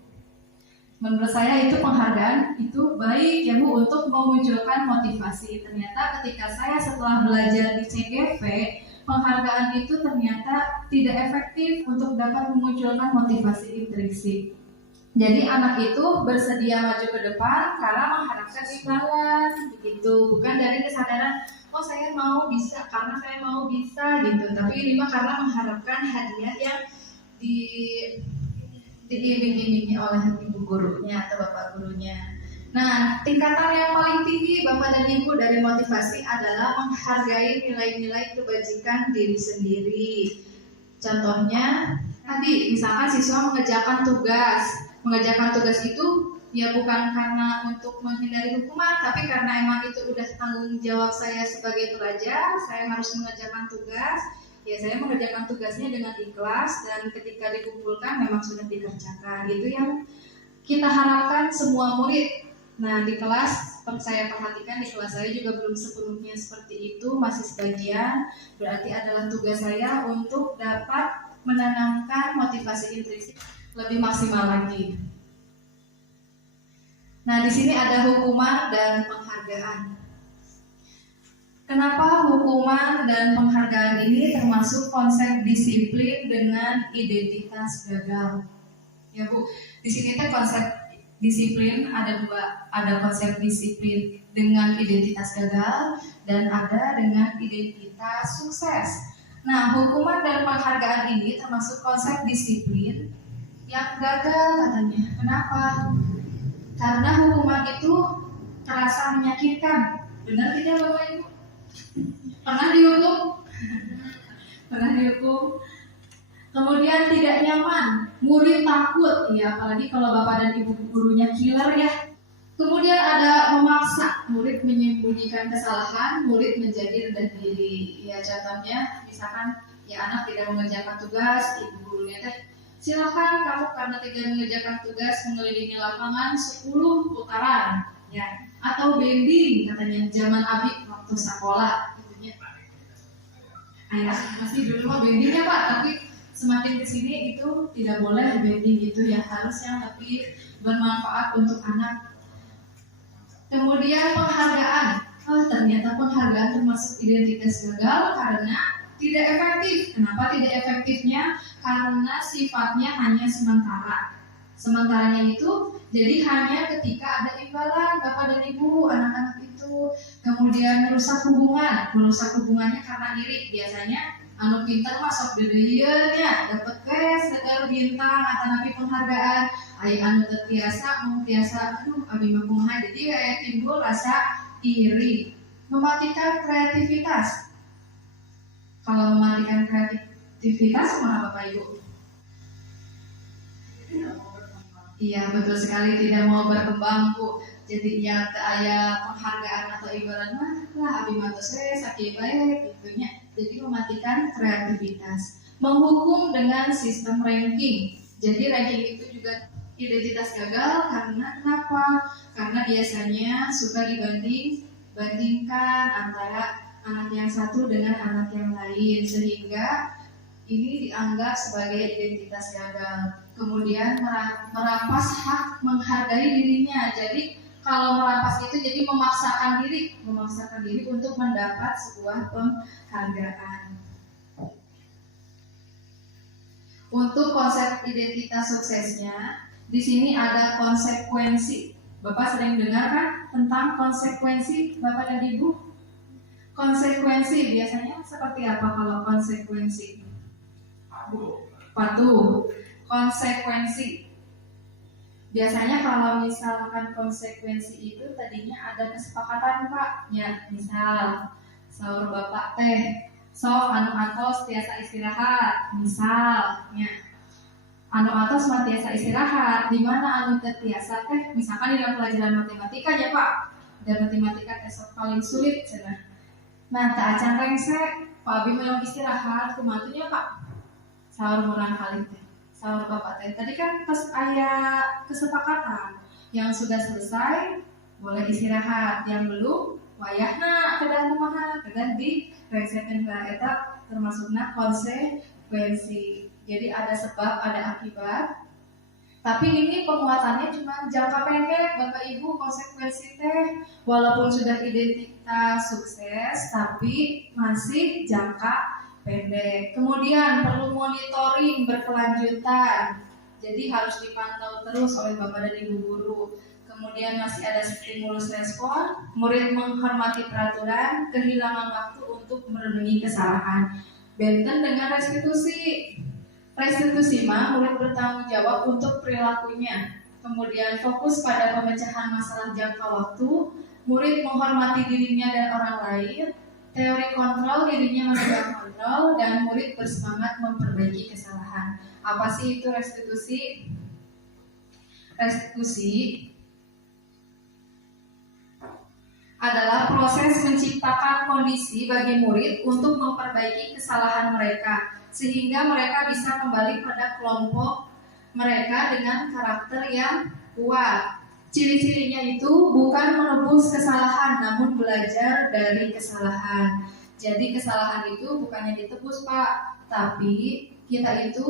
Menurut saya itu penghargaan itu baik ya Bu untuk memunculkan motivasi. Ternyata ketika saya setelah belajar di CGV, penghargaan itu ternyata tidak efektif untuk dapat memunculkan motivasi intrinsik. Jadi anak itu bersedia maju ke depan karena mengharapkan imbalan, begitu. Bukan dari kesadaran, oh saya mau bisa karena saya mau bisa gitu. Tapi ini mah karena mengharapkan hadiah yang diiming-imingi oleh ibu gurunya atau bapak gurunya. Nah, tingkatan yang paling tinggi Bapak dan Ibu dari motivasi adalah menghargai nilai-nilai kebajikan diri sendiri. Contohnya, tadi misalkan siswa mengerjakan tugas. Mengerjakan tugas itu ya bukan karena untuk menghindari hukuman, tapi karena emang itu udah tanggung jawab saya sebagai pelajar, saya harus mengerjakan tugas. Ya saya mengerjakan tugasnya dengan ikhlas dan ketika dikumpulkan memang sudah dikerjakan. Itu yang kita harapkan semua murid. Nah di kelas, saya perhatikan di kelas saya juga belum sepenuhnya seperti itu, masih sebagian. Berarti adalah tugas saya untuk dapat menanamkan motivasi intrinsik lebih maksimal lagi. Nah di sini ada hukuman dan penghargaan. Kenapa hukuman dan penghargaan ini termasuk konsep disiplin dengan identitas gagal? Ya Bu, di sini kan konsep disiplin ada dua, ada konsep disiplin dengan identitas gagal dan ada dengan identitas sukses. Nah, hukuman dan penghargaan ini termasuk konsep disiplin yang gagal katanya. Kenapa? Karena hukuman itu terasa menyakitkan. Benar tidak Bapak Ibu? Pernah dihukum? Pernah dihukum? Kemudian tidak nyaman, murid takut, ya apalagi kalau bapak dan ibu gurunya killer ya. Kemudian ada memaksa, murid menyembunyikan kesalahan, murid menjadi rendah diri. Ya contohnya, misalkan ya anak tidak mengerjakan tugas, ibu gurunya silakan kamu karena tidak mengerjakan tugas mengelilingi lapangan 10 putaran, ya. Atau bending katanya zaman Abi waktu sekolah, gitunya. Ayah masih dulu mah bendingnya Pak, tapi semakin kesini itu tidak boleh bending gitu ya, harus yang lebih bermanfaat untuk anak. Kemudian penghargaan, ternyata penghargaan termasuk identitas gagal karena tidak efektif. Kenapa tidak efektifnya? Karena sifatnya hanya sementara. Sementaranya itu jadi hanya ketika ada imbalan bapak dan ibu anak-anak itu. Kemudian merusak hubungan, merusak hubungannya karena iri. Biasanya anu pinter mah sok dedeuyeun nya, dapet segala bintang atanapi penghargaan. Aya anu teu tiasa, anu tiasa, aduh abi mah kumaha. Jadi aya timbul rasa iri, mematikan kreativitas. Kalau mematikan kreativitas kumaha Bapak Ibu? Iya betul sekali, tidak mau berkembang Bu. Jadi ya ada penghargaan atau ibarat lah abi matos sakit baik gitunya. Jadi mematikan kreativitas. Menghukum dengan sistem ranking. Jadi ranking itu juga identitas gagal karena kenapa? Karena biasanya suka bandingkan antara anak yang satu dengan anak yang lain, sehingga ini dianggap sebagai identitas gagal. Kemudian merampas hak menghargai dirinya. Jadi kalau merampas itu jadi memaksakan diri untuk mendapat sebuah penghargaan. Untuk konsep identitas suksesnya, di sini ada konsekuensi. Bapak sering dengar kan tentang konsekuensi, Bapak dan Ibu? Konsekuensi biasanya seperti apa kalau konsekuensi? Patuh. Konsekuensi. Biasanya kalau misalkan konsekuensi itu tadinya ada kesepakatan Pak. Ya, misal sahur Bapak teh sok anu atos tiasa istirahat, misalnya anu atos mah tiasa istirahat, di mana anu teu tiasa teh misalkan di dalam pelajaran matematika ya Pak. Dan matematika teh sok paling sulit cenah. Nah, teu acan rengse, Pak Abi mah istirahat kumatunya Pak. Sahur murang kali teh. Sahur Bapak teh. Tadi kan pas aya kesepakatan yang sudah selesai boleh istirahat, yang belum wayahna kedah kumaha, kedah di rengsekeun ka eta termasukna konsekuensi. Jadi ada sebab, ada akibat. Tapi ini penguatannya cuma jangka pendek, Bapak Ibu. Konsekuensi teh walaupun sudah identitas sukses, tapi masih jangka pendek. Kemudian perlu monitoring berkelanjutan. Jadi harus dipantau terus oleh Bapak dan Ibu guru. Kemudian masih ada stimulus respon, murid menghormati peraturan, kehilangan waktu untuk merenungi kesalahan. Benten dengan restitusi. Restitusi mah murid bertanggung jawab untuk perilakunya. Kemudian fokus pada pemecahan masalah jangka waktu, murid menghormati dirinya dan orang lain. Teori kontrol, dirinya memegang kontrol, dan murid bersemangat memperbaiki kesalahan. Apa sih itu restitusi? Restitusi adalah proses menciptakan kondisi bagi murid untuk memperbaiki kesalahan mereka, sehingga mereka bisa kembali pada kelompok mereka dengan karakter yang kuat. Ciri-cirinya itu bukan menebus kesalahan, namun belajar dari kesalahan. Jadi kesalahan itu bukannya ditebus Pak, tapi kita itu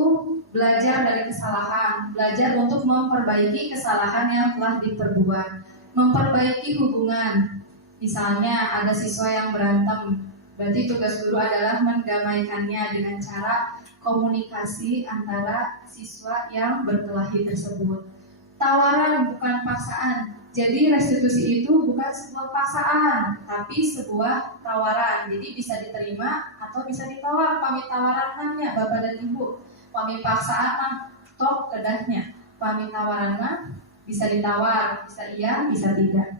belajar dari kesalahan, belajar untuk memperbaiki kesalahan yang telah diperbuat, memperbaiki hubungan. Misalnya ada siswa yang berantem, berarti tugas guru adalah mendamaikannya dengan cara komunikasi antara siswa yang berkelahi tersebut. Tawaran bukan paksaan. Jadi restitusi itu bukan sebuah paksaan, tapi sebuah tawaran. Jadi bisa diterima atau bisa ditolak. Pami tawaran nanya Bapak dan Ibu. Pami paksaan mah tok kedahnya. Pami tawaran mah bisa ditawar, bisa iya, bisa tidak.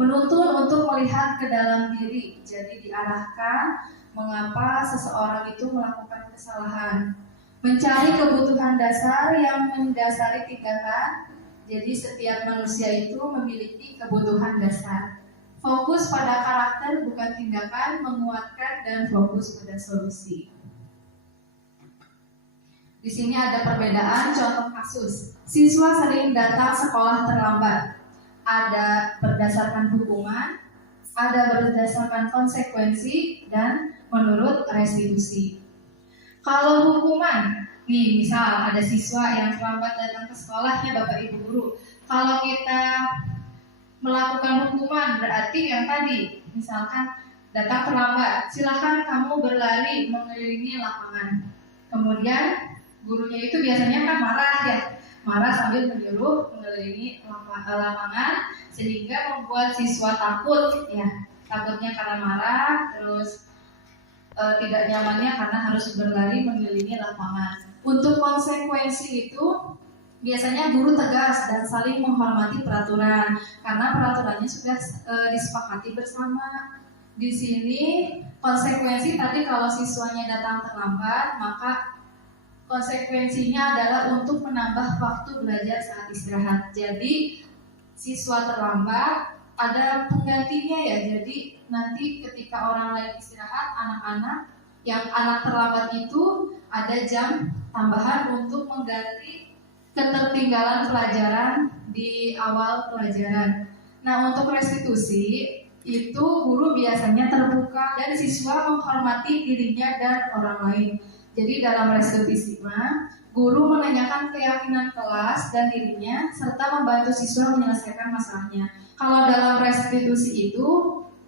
Menuntun untuk melihat ke dalam diri. Jadi diarahkan mengapa seseorang itu melakukan kesalahan. Mencari kebutuhan dasar yang mendasari tindakan. Jadi setiap manusia itu memiliki kebutuhan dasar. Fokus pada karakter bukan tindakan, menguatkan dan fokus pada solusi. Di sini ada perbedaan contoh kasus. Siswa sering datang sekolah terlambat. Ada berdasarkan hukuman, ada berdasarkan konsekuensi, dan menurut restitusi. Kalau hukuman, nih misal ada siswa yang terlambat datang ke sekolahnya Bapak Ibu guru. Kalau kita melakukan hukuman berarti yang tadi, misalkan datang terlambat, silakan kamu berlari mengelilingi lapangan. Kemudian gurunya itu biasanya kan marah ya, marah sambil menyuruh mengelilingi lapangan sehingga membuat siswa takut ya, takutnya karena marah, terus tidak nyamannya karena harus berlari mengelilingi lapangan. Untuk konsekuensi itu biasanya guru tegas dan saling menghormati peraturan karena peraturannya sudah disepakati bersama. Di sini konsekuensi tadi kalau siswanya datang terlambat, maka konsekuensinya adalah untuk menambah waktu belajar saat istirahat. Jadi siswa terlambat ada penggantinya ya. Jadi nanti ketika orang lain istirahat, anak terlambat itu ada jam tambahan untuk mengganti ketertinggalan pelajaran di awal pelajaran. Nah, untuk restitusi itu guru biasanya terbuka dan siswa menghormati dirinya dan orang lain. Jadi dalam restitusi guru menanyakan keyakinan kelas dan dirinya serta membantu siswa menyelesaikan masalahnya. Kalau dalam restitusi itu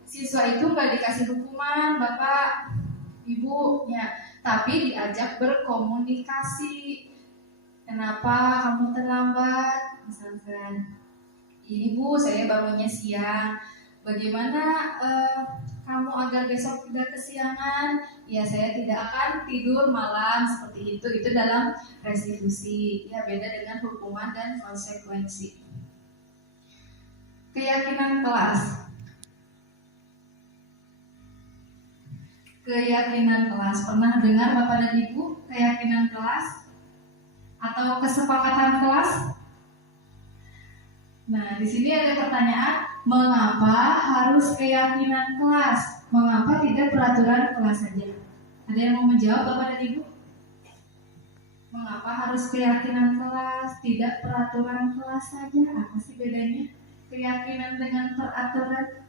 siswa itu nggak dikasih hukuman bapak ibunya, tapi diajak berkomunikasi. Kenapa kamu terlambat? Misalkan, ini bu saya bangunnya siang. Bagaimana kamu agar besok tidak kesiangan? Ya saya tidak akan tidur malam seperti itu. Itu dalam restitusi. Ya beda dengan hukuman dan konsekuensi. Keyakinan kelas. Keyakinan kelas. Pernah dengar Bapak dan Ibu keyakinan kelas? Atau kesepakatan kelas? Nah, di sini ada pertanyaan, mengapa harus keyakinan kelas? Mengapa tidak peraturan kelas saja? Ada yang mau menjawab Bapak dan Ibu? Mengapa harus keyakinan kelas, tidak peraturan kelas saja? Apa sih bedanya keyakinan dengan peraturan?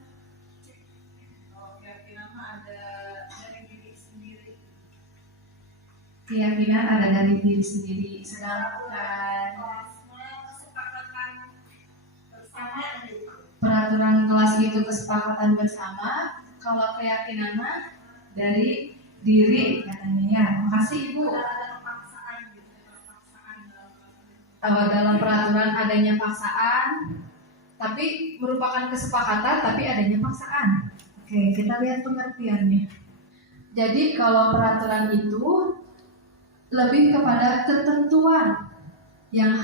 Keyakinan ada dari diri sendiri. Keyakinan ada dari diri sendiri, sedangkan peraturan kelas itu kesepakatan bersama. Kalau keyakinan dari diri katanya ya. Makasih Ibu. Dalam peraturan adanya paksaan, tapi merupakan kesepakatan tapi adanya paksaan. Oke, kita lihat pengertiannya. Jadi kalau peraturan itu lebih kepada ketentuan yang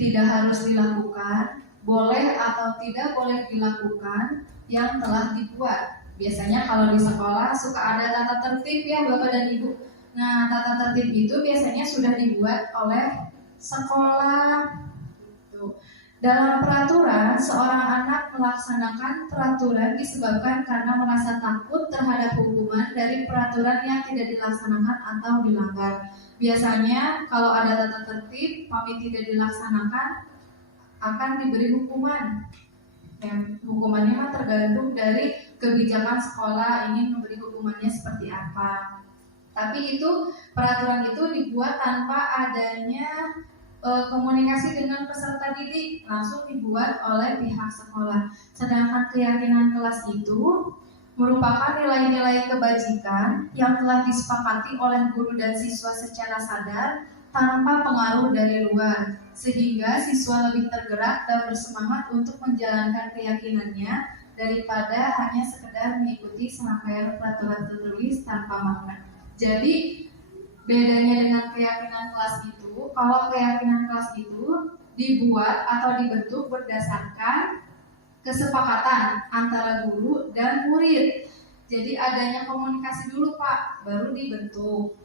tidak harus dilakukan, boleh atau tidak boleh dilakukan yang telah dibuat. Biasanya kalau di sekolah suka ada tata tertib ya Bapak dan Ibu. Nah, tata tertib itu biasanya sudah dibuat oleh sekolah. Dalam peraturan, seorang anak melaksanakan peraturan disebabkan karena merasa takut terhadap hukuman dari peraturan yang tidak dilaksanakan atau dilanggar. Biasanya kalau ada tata tertib, pamit tidak dilaksanakan, akan diberi hukuman. Dan hukumannya tergantung dari kebijakan sekolah ingin memberi hukumannya seperti apa. Tapi itu peraturan itu dibuat tanpa adanya komunikasi dengan peserta didik, langsung dibuat oleh pihak sekolah. Sedangkan keyakinan kelas itu merupakan nilai-nilai kebajikan yang telah disepakati oleh guru dan siswa secara sadar tanpa pengaruh dari luar, sehingga siswa lebih tergerak dan bersemangat untuk menjalankan keyakinannya daripada hanya sekedar mengikuti serangkaian peraturan tertulis tanpa makna. Jadi bedanya dengan keyakinan kelas itu, kalau keyakinan kelas itu dibuat atau dibentuk berdasarkan kesepakatan antara guru dan murid. Jadi adanya komunikasi dulu Pak, baru dibentuk.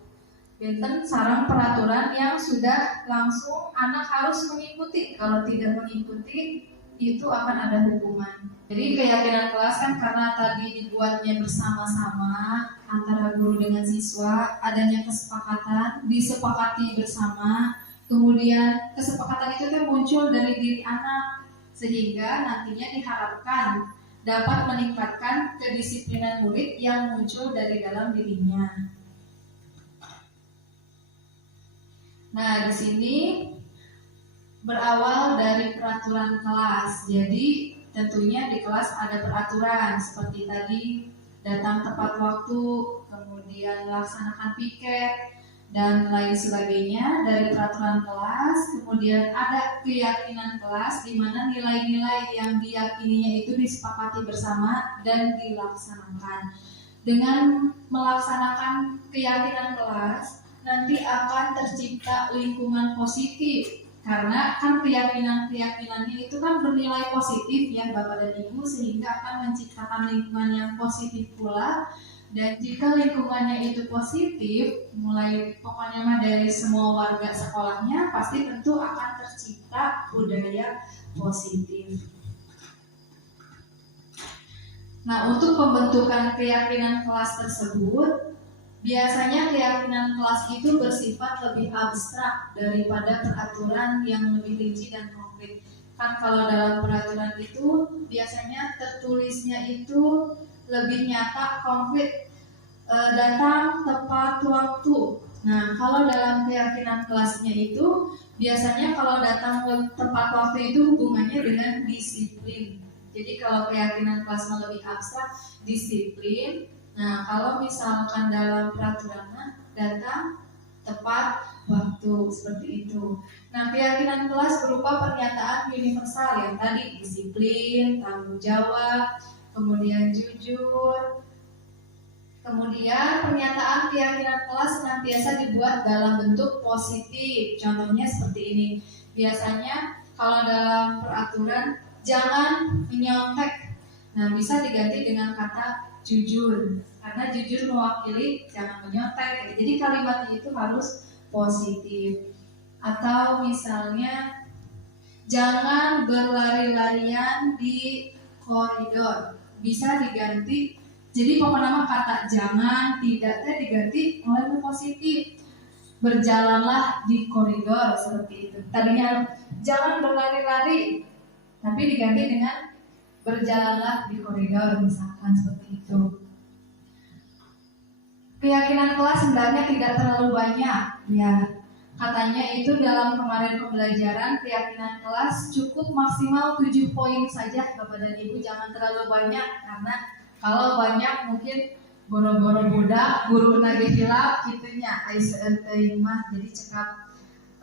Benten sarang peraturan yang sudah langsung anak harus mengikuti. Kalau tidak mengikuti, itu akan ada hukuman. Jadi keyakinan kelas kan karena tadi dibuatnya bersama-sama antara guru dengan siswa, adanya kesepakatan, disepakati bersama, kemudian kesepakatan itu muncul dari diri anak, sehingga nantinya diharapkan dapat meningkatkan kedisiplinan murid yang muncul dari dalam dirinya. Nah, di sini berawal dari peraturan kelas. Jadi tentunya di kelas ada peraturan seperti tadi datang tepat waktu, kemudian melaksanakan piket dan lain sebagainya dari peraturan kelas. Kemudian ada keyakinan kelas di mana nilai-nilai yang diyakininya itu disepakati bersama dan dilaksanakan. Dengan melaksanakan keyakinan kelas, nanti akan tercipta lingkungan positif. Karena kan keyakinannya itu kan bernilai positif ya Bapak dan Ibu, sehingga akan menciptakan lingkungan yang positif pula. Dan jika lingkungannya itu positif, mulai pokoknya mah dari semua warga sekolahnya, pasti tentu akan tercipta budaya positif. Nah, untuk pembentukan keyakinan kelas tersebut, biasanya keyakinan kelas itu bersifat lebih abstrak daripada peraturan yang lebih rinci dan konkret. Kan kalau dalam peraturan itu biasanya tertulisnya itu lebih nyata, konkret, datang tepat waktu. Nah, kalau dalam keyakinan kelasnya itu biasanya kalau datang tepat waktu itu hubungannya dengan disiplin. Jadi kalau keyakinan kelasnya lebih abstrak, disiplin. Nah, kalau misalkan dalam peraturan datang tepat waktu, seperti itu. Nah, keyakinan kelas berupa pernyataan universal yang tadi disiplin, tanggung jawab, kemudian jujur. Kemudian pernyataan keyakinan kelas senantiasa dibuat dalam bentuk positif. Contohnya seperti ini. Biasanya kalau dalam peraturan jangan menyontek. Nah, bisa diganti dengan kata jujur. Karena jujur mewakili jangan menyontek. Jadi kalimatnya itu harus positif. Atau misalnya jangan berlari-larian di koridor. Bisa diganti. Jadi pokoknya kata jangan, tidak diganti oleh positif. Berjalanlah di koridor seperti itu. Tadinya jangan berlari-lari, tapi diganti dengan berjalanlah di koridor, misalkan seperti itu. Keyakinan kelas sebenarnya tidak terlalu banyak, ya. Katanya itu dalam kemarin pembelajaran keyakinan kelas cukup maksimal 7 poin saja, Bapak dan Ibu, jangan terlalu banyak karena kalau banyak mungkin boro-boro budak guru nagih hilap gitunya aiseun teuing mah, jadi cekap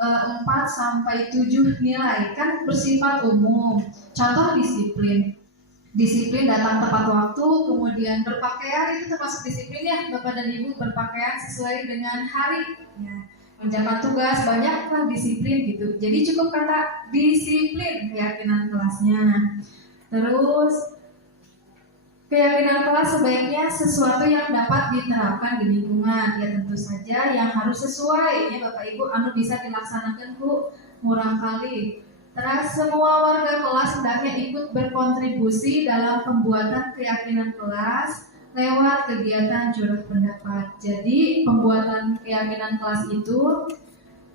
4 sampai 7 nilai kan bersifat umum. Contoh disiplin datang tepat waktu, kemudian berpakaian itu termasuk disiplin ya Bapak dan Ibu, berpakaian sesuai dengan hari ya. Menjalankan tugas banyak kan disiplin gitu. Jadi cukup kata disiplin keyakinan kelasnya. Terus keyakinan kelas sebaiknya sesuatu yang dapat diterapkan di lingkungan. Ya tentu saja yang harus sesuai ya Bapak Ibu, anu bisa dilaksanakan ku murang kali. Terus semua warga kelas hendaknya ikut berkontribusi dalam pembuatan keyakinan kelas lewat kegiatan curah pendapat. Jadi pembuatan keyakinan kelas itu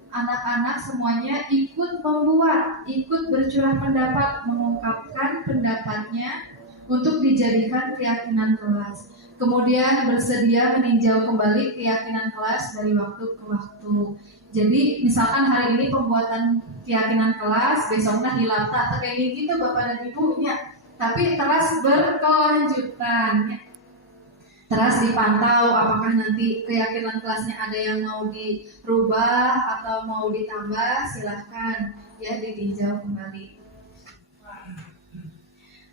anak-anak semuanya ikut membuat, ikut bercurah pendapat, mengungkapkan pendapatnya untuk dijadikan keyakinan kelas. Kemudian bersedia meninjau kembali keyakinan kelas dari waktu ke waktu. Jadi misalkan hari ini pembuatan keyakinan kelas, besoknya hilata atau kayak gitu Bapak dan Ibu ya. Tapi terus berkelanjutan ya. Terus dipantau apakah nanti keyakinan kelasnya ada yang mau dirubah atau mau ditambah, silahkan ya ditinjau kembali.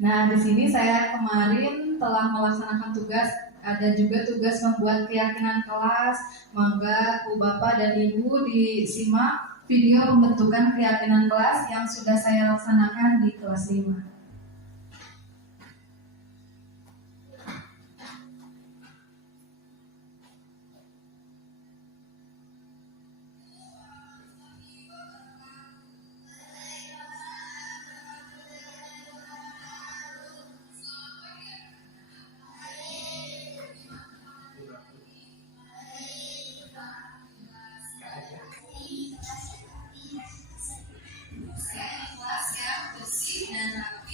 Nah, di sini saya kemarin telah melaksanakan tugas, ada juga tugas membuat keyakinan kelas. Mangga Bu Bapak dan Ibu disimak video pembentukan keyakinan kelas yang sudah saya laksanakan di kelas 5. Kelas yang bersih dan rapi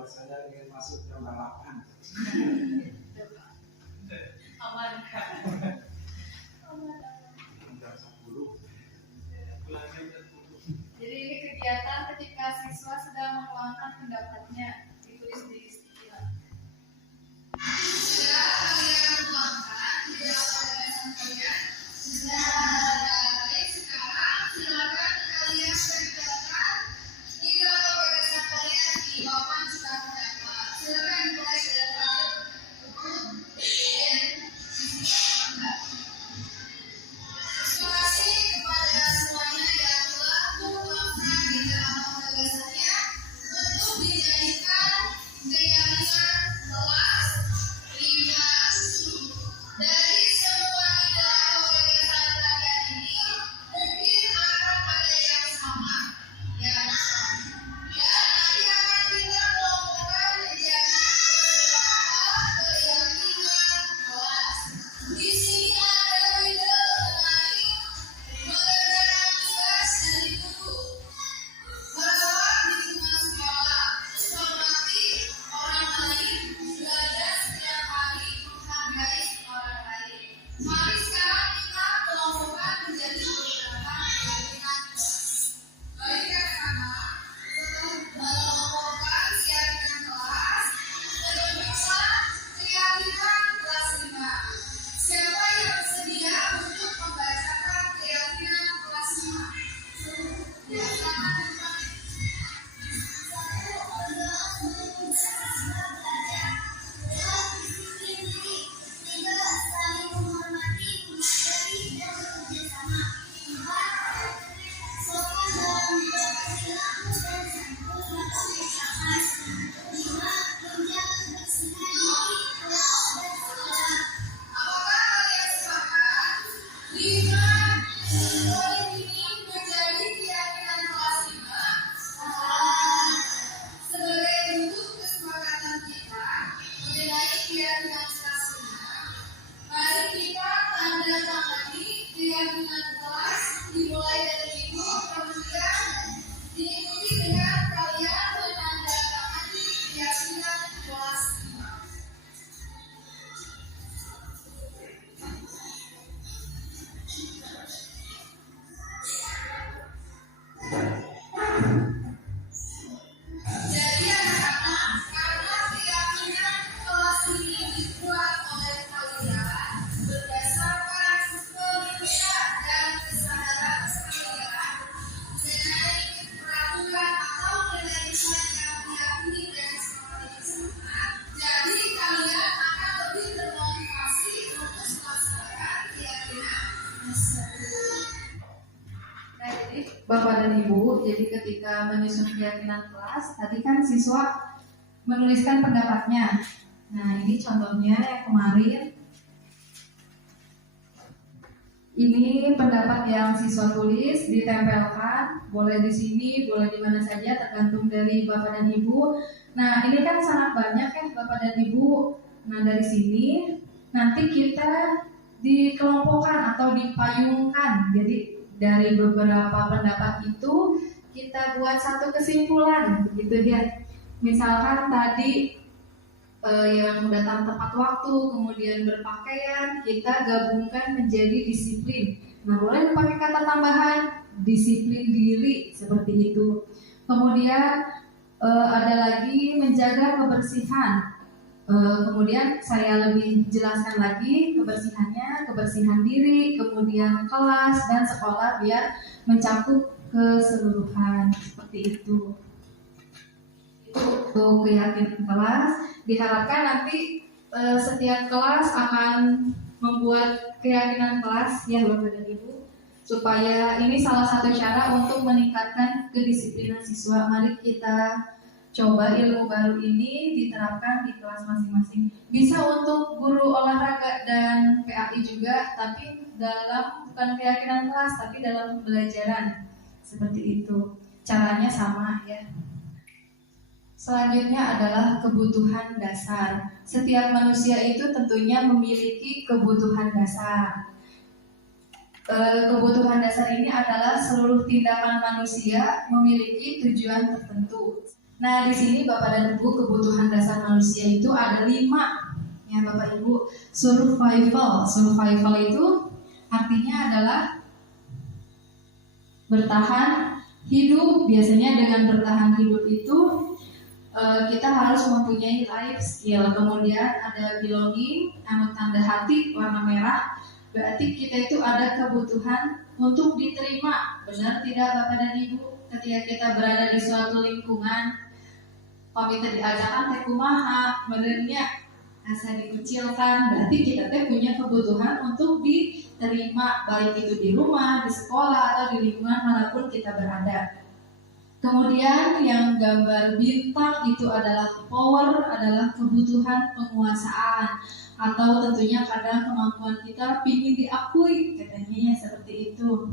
kalau saya ingin masuk jam 8. Aman kan? Jam 10. Jadi ini kegiatan ketika siswa sedang menuangkan pendapatnya, ditulis di stiker. Sudah kalian tuangkan di dalam gagasan kalian? Sudah. Baik, sekarang silakan kalian kerjakan di dalam gagasan kalian di papan sudah pendapat. Silakan mulai dari terima kasih kepada semuanya yang telah menuangkan di dalam gagasannya untuk dijadikan keyakinan kelas 5. Dari semua ide atau gagasan kalian ini mungkin akan ada yang sama, ya. Nanti akan kita kelompokkan menjadi beberapa keyakinan kelas. Di sini ada ide mengenai mengerjakan tugas dari guru, merawat lingkungan sekolah, menghormati orang lain, belajar setiap hari, menghargai orang lain. Mari sekarang kita kelompokkan menjadi beberapa keyakinan kelas. Baik anak-anak, setelah mengelompokkan keyakinan kelas, terbentuklah keyakinan kelas 5. Siapa yang bersedia untuk membacakan keyakinan kelas 5? Ya, silakan dimulai. Apakah kalian sepakat? 5 poin ini menjadi keyakinan kelas 5. Sebagai bentuk kesepakatan kita mengenai keyakinan kelas 5, mari kita tanda tangani keyakinan kelas dimulai dari ibu, kemudian diikuti dengan kalian menandatangani keyakinan kelas 5. Jadi anak-anak, karena keyakinan kelas ini dibuat oleh kalian berdasarkan pemikiran dan kesadaran kalian mengenai peraturan atau nilai-nilai yang diyakini dan seperti sama. Jadi kalian akan lebih termotivasi untuk melaksanakan keyakinan tersebut. Nah, jadi Bapak dan Ibu, jadi ketika menyusun keyakinan kelas, tadi kan siswa menuliskan pendapatnya. Nah, ini contohnya yang kemarin. Ini pendapat yang siswa tulis, ditempelkan, boleh di sini, boleh di mana saja, tergantung dari Bapak dan Ibu. Nah, ini kan sangat banyak ya Bapak dan Ibu. Nah, dari sini nanti kita dikelompokkan atau dipayungkan. Jadi dari beberapa pendapat itu kita buat satu kesimpulan, gitu ya. Misalkan tadi yang datang tepat waktu, kemudian berpakaian, kita gabungkan menjadi disiplin. Nah, boleh pakai kata tambahan disiplin diri seperti itu. Kemudian ada lagi menjaga kebersihan. Kemudian saya lebih jelaskan lagi kebersihannya, kebersihan diri, kemudian kelas dan sekolah biar mencakup keseluruhan seperti itu. Itu untuk keyakinan kelas. Diharapkan nanti setiap kelas akan membuat keyakinan kelas ya Bapak dan Ibu, supaya ini salah satu cara untuk meningkatkan kedisiplinan siswa. Mari kita coba ilmu baru ini diterapkan di kelas masing-masing. Bisa untuk guru olahraga dan PAI juga, tapi bukan keyakinan kelas, tapi dalam pembelajaran. Seperti itu. Caranya sama ya. Selanjutnya adalah kebutuhan dasar. Setiap manusia itu tentunya memiliki kebutuhan dasar. Kebutuhan dasar ini adalah seluruh tindakan manusia memiliki tujuan tertentu. Nah, di sini Bapak dan Ibu, kebutuhan dasar manusia itu ada 5. Ya, Bapak Ibu, survival. Survival itu artinya adalah bertahan hidup. Biasanya dengan bertahan hidup itu kita harus mempunyai life skill. Kemudian ada belonging, tanda hati warna merah. Berarti kita itu ada kebutuhan untuk diterima. Benar tidak Bapak dan Ibu? Ketika kita berada di suatu lingkungan, pamit diajarkan teh kumaha, benernya asa dikucilkan, berarti kita teh punya kebutuhan untuk diterima, baik itu di rumah, di sekolah, atau di lingkungan manapun kita berada. Kemudian yang gambar bintang itu adalah power, adalah kebutuhan penguasaan, atau tentunya kadang kemampuan kita ingin diakui, katanya seperti itu.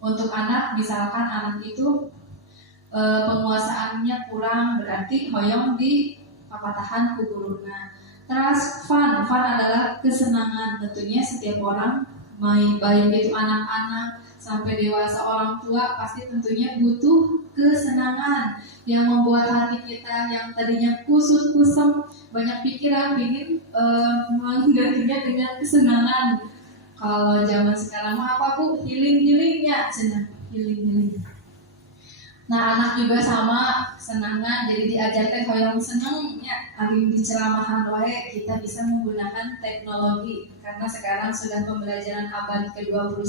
Untuk anak, misalkan anak itu penguasaannya kurang, berarti hoyong di papatahan ku guruna. Terus fun adalah kesenangan. Tentunya setiap orang, baik itu anak-anak sampai dewasa, orang tua, pasti tentunya butuh kesenangan yang membuat hati kita yang tadinya kusut-kusem, banyak pikiran, ingin menggantinya dengan kesenangan. Kalau zaman sekarang mah apa Bu? Healing-healingnya, healing. Nah, anak juga sama senangan, jadi diajarkan hoyong senengnya, abim diceramahan wae, kita bisa menggunakan teknologi. Karena sekarang sudah pembelajaran abad ke-21,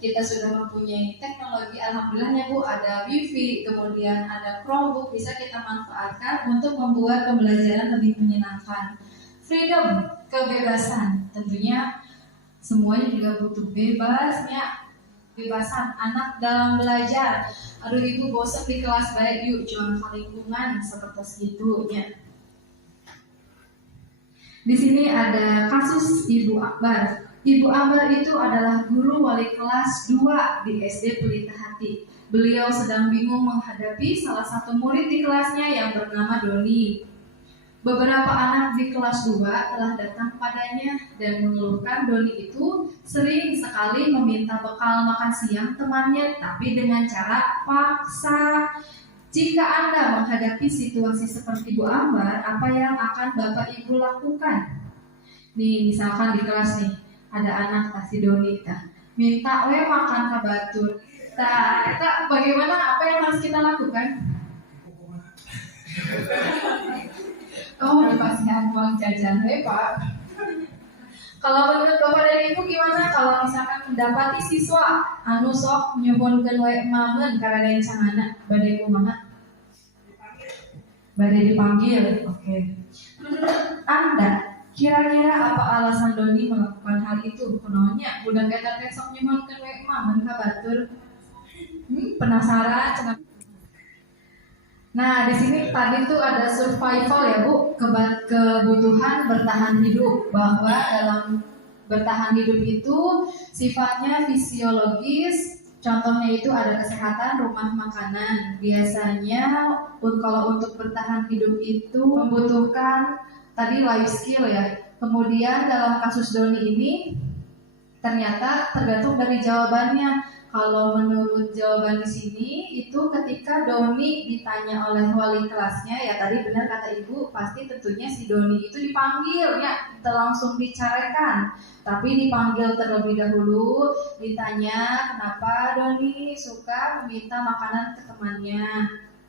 kita sudah mempunyai teknologi, alhamdulillahnya Bu, ada wifi, kemudian ada Chromebook, bisa kita manfaatkan untuk membuat pembelajaran lebih menyenangkan. Freedom, kebebasan, tentunya semuanya juga butuh bebasnya. Kebebasan anak dalam belajar. Aduh Ibu bosan di kelas, baik yuk jual ke lingkungan seperti itu ya. Di sini ada kasus Ibu Akbar. Ibu Akbar itu adalah guru wali kelas 2 di SD Pelita Hati. Beliau sedang bingung menghadapi salah satu murid di kelasnya yang bernama Doni. Beberapa anak di kelas 2 telah datang padanya dan mengeluhkan Doni itu sering sekali meminta bekal makan siang temannya, tapi dengan cara paksa. Jika Anda menghadapi situasi seperti Bu Ambar, apa yang akan Bapak Ibu lakukan? Nih, misalkan di kelas nih, ada anak si Doni minta makan ke batur. Bagaimana, apa yang harus kita lakukan? Oh, dipasihkan uang jajan, Pak. Kalau menurut Bapak dan Ibu gimana kalau misalkan mendapati siswa anu sok nyuhunkeun we mamen karena yang sangana bade kumaha? Bade dipanggil. Oke. Menurut Anda, kira-kira apa alasan Doni melakukan hal itu? Kunaonnya budak eta teh sok nyuhunkeun we mamen ka batur? Penasaran cenah. Nah, di sini tadi tuh ada survival ya Bu, kebutuhan bertahan hidup, bahwa dalam bertahan hidup itu sifatnya fisiologis. Contohnya itu ada kesehatan, rumah, makanan. Biasanya kalau untuk bertahan hidup itu membutuhkan tadi life skill ya. Kemudian dalam kasus Doni ini ternyata tergantung dari jawabannya. Kalau menurut jawaban di sini itu ketika Doni ditanya oleh wali kelasnya, ya tadi benar kata Ibu, pasti tentunya si Doni itu dipanggil ya, langsung dicarekan. Tapi dipanggil terlebih dahulu, ditanya kenapa Doni suka meminta makanan ke temannya.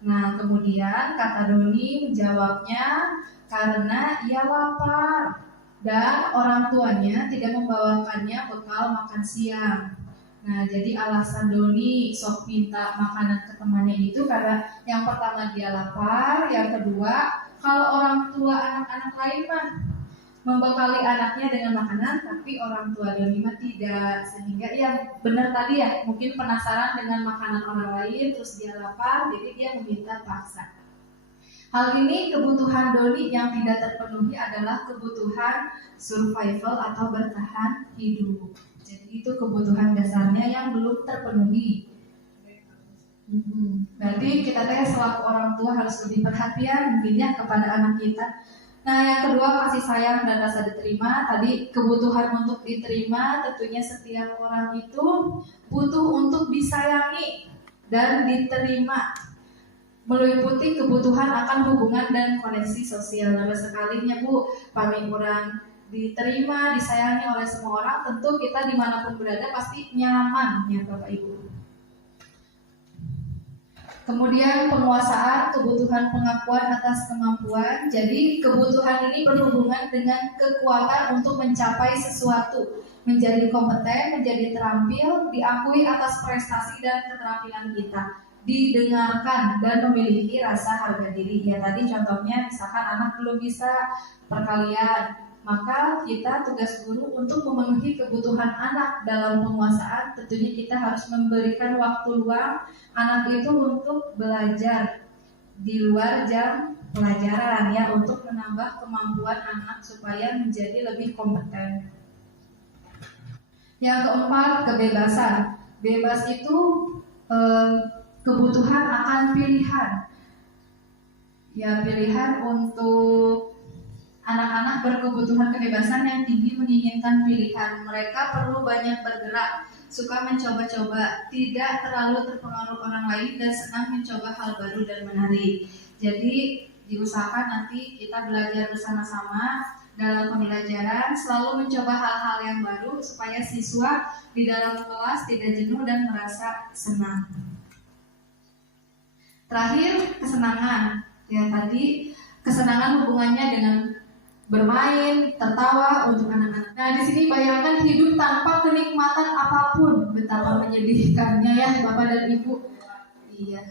Nah, kemudian kata Doni menjawabnya karena ia lapar dan orang tuanya tidak membawakannya bekal makan siang. Nah, jadi alasan Doni sok minta makanan ke temannya itu karena yang pertama dia lapar, yang kedua kalau orang tua anak-anak lain mah membekali anaknya dengan makanan, tapi orang tua Doni mah tidak, sehingga ya benar tadi ya mungkin penasaran dengan makanan orang lain, terus dia lapar, jadi dia meminta paksa. Hal ini kebutuhan Doni yang tidak terpenuhi adalah kebutuhan survival atau bertahan hidup. Jadi itu kebutuhan dasarnya yang belum terpenuhi. Berarti kita selaku orang tua harus lebih perhatian mungkinnya kepada anak kita. Nah, yang kedua kasih sayang dan rasa diterima. Tadi kebutuhan untuk diterima, tentunya setiap orang itu butuh untuk disayangi dan diterima. meliputi kebutuhan akan hubungan dan koneksi sosial. Nah, sekalinya Bu, pami kurang diterima, disayangi oleh semua orang, tentu kita dimanapun berada pasti nyaman ya Bapak Ibu. Kemudian penguasaan kebutuhan pengakuan atas kemampuan. Jadi kebutuhan ini berhubungan dengan kekuatan untuk mencapai sesuatu, menjadi kompeten, menjadi terampil, diakui atas prestasi dan keterampilan kita, didengarkan dan memiliki rasa harga diri. Ya tadi contohnya misalkan anak belum bisa perkalian, maka kita tugas guru untuk memenuhi kebutuhan anak dalam penguasaan. Tentunya kita harus memberikan waktu luang anak itu untuk belajar di luar jam pelajaran ya, untuk menambah kemampuan anak supaya menjadi lebih kompeten. Yang keempat, kebebasan. Bebas itu kebutuhan akan pilihan. Ya, pilihan untuk anak-anak berkebutuhan kebebasan yang tinggi menginginkan pilihan. Mereka perlu banyak bergerak, suka mencoba-coba, tidak terlalu terpengaruh orang lain, dan senang mencoba hal baru dan menarik. Jadi diusahakan nanti kita belajar bersama-sama dalam pembelajaran, selalu mencoba hal-hal yang baru supaya siswa di dalam kelas tidak jenuh dan merasa senang. Terakhir, kesenangan. Ya tadi kesenangan hubungannya dengan bermain, tertawa untuk anak-anak. Nah, di sini bayangkan hidup tanpa kenikmatan apapun, betapa menyedihkannya ya Bapak dan Ibu. Iya.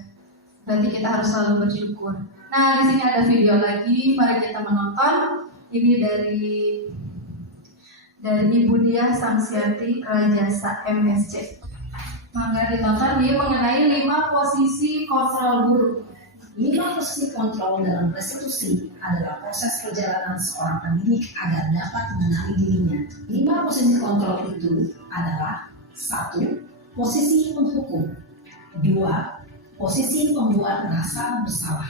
Berarti kita harus selalu bersyukur. Nah, di sini ada video lagi, mari kita menonton. Ini dari Ibu Diah Samsianti Rajasa MSC. Mangga ditonton, dia mengenai 5 posisi kontrol guru. 5 posisi kontrol dalam restitusi adalah proses perjalanan seorang pendidik agar dapat mengenali dirinya. 5 posisi kontrol itu adalah 1. Posisi penghukum. 2. Posisi pembuat merasa bersalah.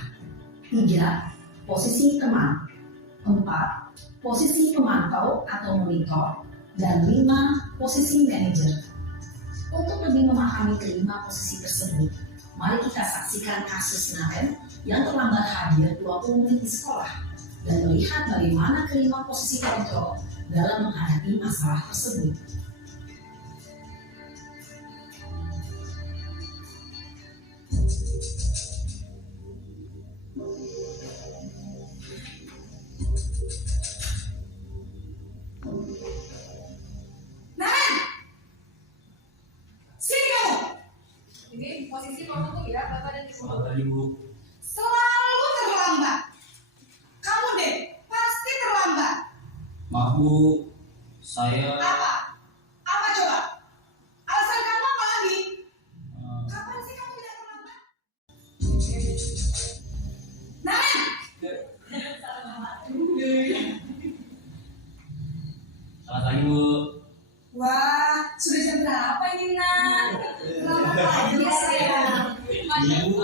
3. Posisi teman. 4. Posisi pemantau atau monitor. Dan 5. Posisi manajer. Untuk lebih memahami kelima posisi tersebut, mari kita saksikan kasus Naren yang terlambat hadir 20 menit di sekolah dan melihat bagaimana kelima posisi kontrol dalam menghadapi masalah tersebut. Ini posisi penghukum ya Bapak dan Ibu. Selamat pagi Bu. Selalu terlambat. Kamu deh, pasti terlambat. Maaf Bu, saya Apa? Apa coba? Alasan kamu apa lagi? eh, Kapan sih kamu tidak terlambat? Naren! selamat pagi Bu. Wah, sudah jam berapa ini, Nan? Terlambat lagi saya. Iya Bu,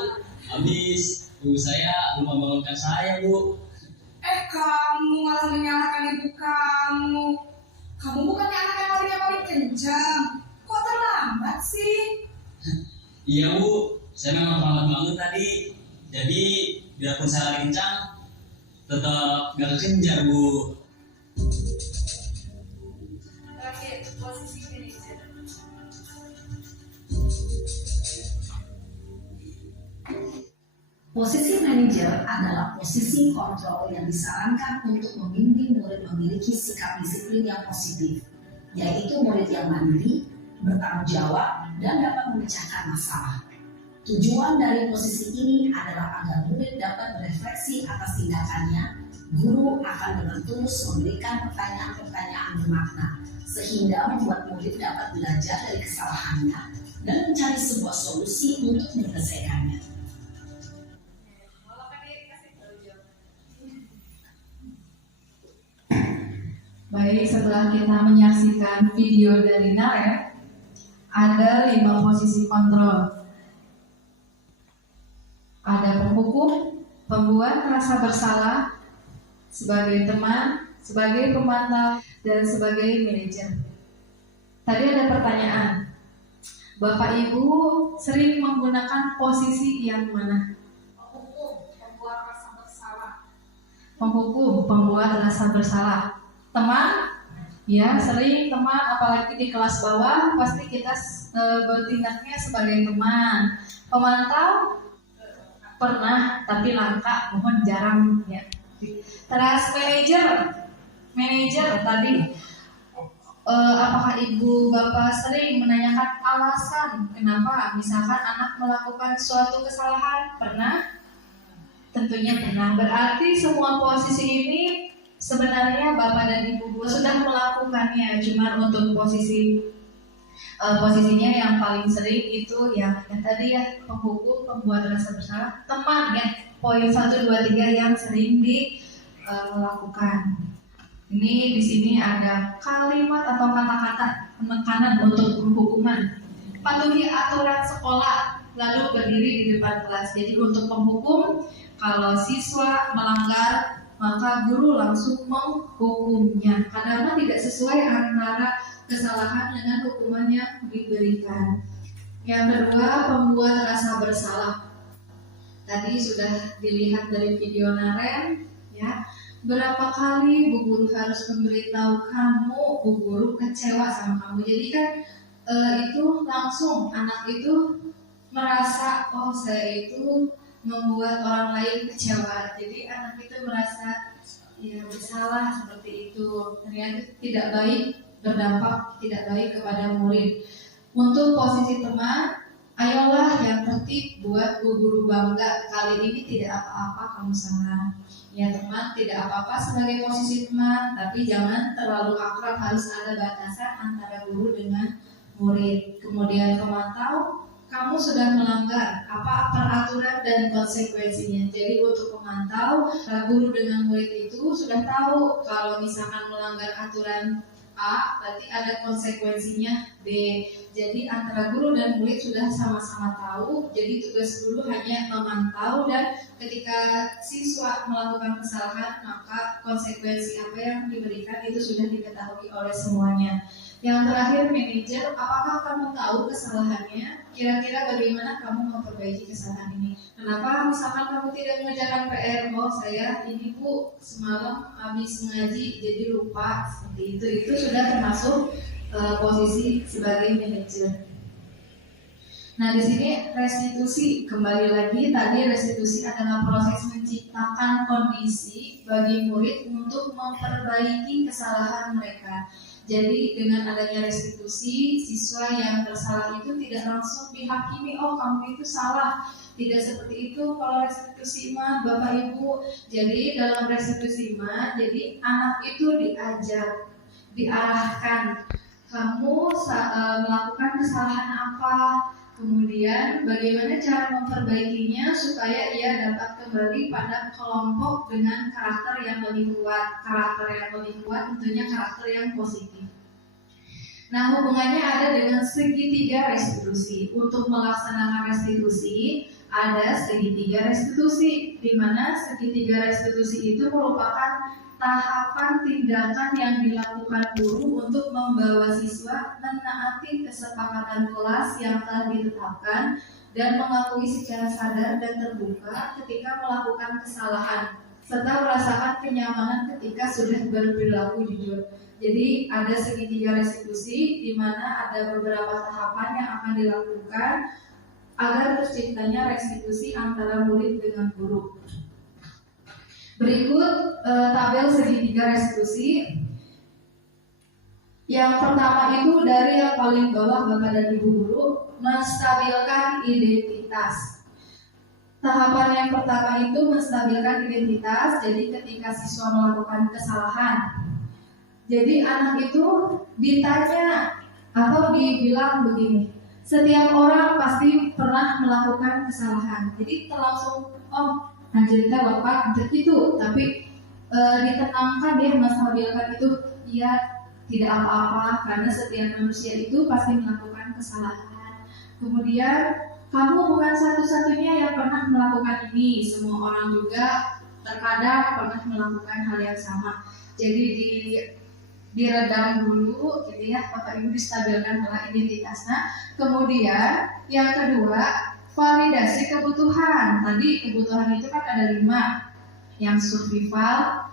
habis ibu saya belum membangunkan saya Bu. Kamu malah menyalahkan ibu kamu. Kamu bukannya anak yang larinya paling kencang. Kok terlambat sih? Iya Bu, saya memang terlambat bangun tadi. Jadi biarpun saya lari kencang, tetap gak kekejar Bu. Terakhir, posisi manajer. Posisi manajer adalah posisi kontrol yang disarankan untuk membimbing murid memiliki sikap disiplin yang positif, yaitu murid yang mandiri, bertanggung jawab, dan dapat memecahkan masalah. Tujuan dari posisi ini adalah agar murid dapat berefleksi atas tindakannya. Guru akan dengan tulus memberikan pertanyaan-pertanyaan bermakna, sehingga membuat murid dapat belajar dari kesalahannya dan mencari sebuah solusi untuk menyelesaikannya. Baik, setelah kita menyaksikan video dari Naren, ada 5 posisi kontrol. Ada penghukum, pembuat merasa bersalah, sebagai teman, sebagai pemantau, dan sebagai manajer. Tadi ada pertanyaan, Bapak Ibu sering menggunakan posisi yang mana? penghukum, pembuat rasa bersalah. Teman, ya sering teman, apalagi di kelas bawah pasti kita bertindaknya sebagai teman. Pemantau pernah tapi langka, mohon jarang ya. Terus manajer tadi, apakah ibu bapak sering menanyakan alasan kenapa misalkan anak melakukan suatu kesalahan? Pernah? Tentunya pernah. Berarti semua posisi ini sebenarnya bapak dan ibu guru sudah melakukannya, cuma untuk posisinya yang paling sering itu yang tadi ya, penghukum, pembuat rasa bersalah, teman ya, poin 1, 2, 3 yang sering dilakukan. Ini di sini ada kalimat atau kata-kata penekanan untuk penghukuman. Patuhi aturan sekolah, lalu berdiri di depan kelas. Jadi untuk penghukum, kalau siswa melanggar maka guru langsung menghukumnya karena tidak sesuai antara kesalahan dengan hukuman yang diberikan. Yang kedua, pembuat rasa bersalah. Tadi sudah dilihat dari video Naren ya. Berapa kali bu guru harus memberitahu kamu, bu guru kecewa sama kamu. Jadi kan itu langsung anak itu merasa, oh saya itu membuat orang lain kecewa. Jadi anak itu merasa ya bersalah seperti itu. Ternyata tidak baik, berdampak tidak baik kepada murid. Untuk posisi teman, ayolah yang tertib buat bu guru bangga. Kali ini tidak apa-apa kamu salah. Ya teman, tidak apa-apa sebagai posisi teman, tapi jangan terlalu akrab, harus ada batasan antara guru dengan murid. Kemudian pemantau, kamu sudah melanggar apa peraturan dan konsekuensinya. Jadi untuk pemantau, guru dengan murid itu sudah tahu kalau misalkan melanggar aturan A, berarti ada konsekuensinya B. Jadi antara guru dan murid sudah sama-sama tahu. Jadi tugas guru hanya memantau, dan ketika siswa melakukan kesalahan maka konsekuensi apa yang diberikan itu sudah diketahui oleh semuanya. Yang terakhir, manajer, apakah kamu tahu kesalahannya? Kira-kira bagaimana kamu memperbaiki kesalahan ini? Kenapa misalkan kamu tidak mengerjakan PR? Oh saya ini bu semalam habis mengaji jadi lupa, seperti itu. Itu sudah termasuk posisi sebagai manajer. Nah di sini restitusi, kembali lagi tadi restitusi adalah proses menciptakan kondisi bagi murid untuk memperbaiki kesalahan mereka. Jadi dengan adanya restitusi, siswa yang bersalah itu tidak langsung dihakimi, oh kamu itu salah. Tidak seperti itu kalau restitusi mah Bapak Ibu. Jadi dalam restitusi mah, jadi anak itu diajar, diarahkan. Kamu melakukan kesalahan apa, kemudian bagaimana cara memperbaikinya supaya ia dapat kembali pada kelompok dengan karakter yang lebih kuat. Karakter yang lebih kuat tentunya karakter yang positif. Nah hubungannya ada dengan segitiga restitusi. Untuk melaksanakan restitusi ada segitiga restitusi, di mana segitiga restitusi itu merupakan tahapan tindakan yang dilakukan guru untuk membawa siswa menaati kesepakatan kelas yang telah ditetapkan dan mengakui secara sadar dan terbuka ketika melakukan kesalahan, serta merasakan kenyamanan ketika sudah berperilaku jujur. Jadi ada segitiga restitusi di mana ada beberapa tahapan yang akan dilakukan agar terciptanya restitusi antara murid dengan guru. Berikut tabel segitiga restitusi. Yang pertama itu dari yang paling bawah Bapak dan Ibu guru, menstabilkan identitas. Tahapan yang pertama itu menstabilkan identitas. Jadi ketika siswa melakukan kesalahan, jadi anak itu ditanya atau dibilang begini, setiap orang pasti pernah melakukan kesalahan. Jadi langsung, oh anjirita bapak itu, tapi ditenangkan dia, menstabilkan itu, ia tidak apa-apa karena setiap manusia itu pasti melakukan kesalahan. Kemudian kamu bukan satu-satunya yang pernah melakukan ini, semua orang juga terkadang pernah melakukan hal yang sama. Jadi diredam dulu, gitu ya, Bapak Ibu, distabilkan adalah identitasnya. Kemudian yang kedua, validasi kebutuhan. Tadi kebutuhan itu kan ada 5. yang survival,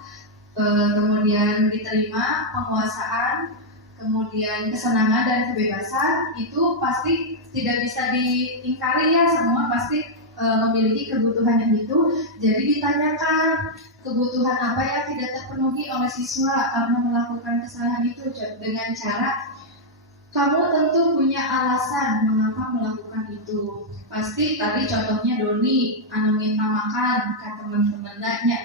kemudian diterima penguasaan, kemudian kesenangan dan kebebasan, itu pasti tidak bisa diingkari ya, semua pasti memiliki kebutuhan yang itu. Jadi ditanyakan kebutuhan apa yang tidak terpenuhi oleh siswa karena melakukan kesalahan itu, dengan cara kamu tentu punya alasan mengapa melakukan itu. Pasti tadi contohnya Doni anu minta makan ke teman-temannya.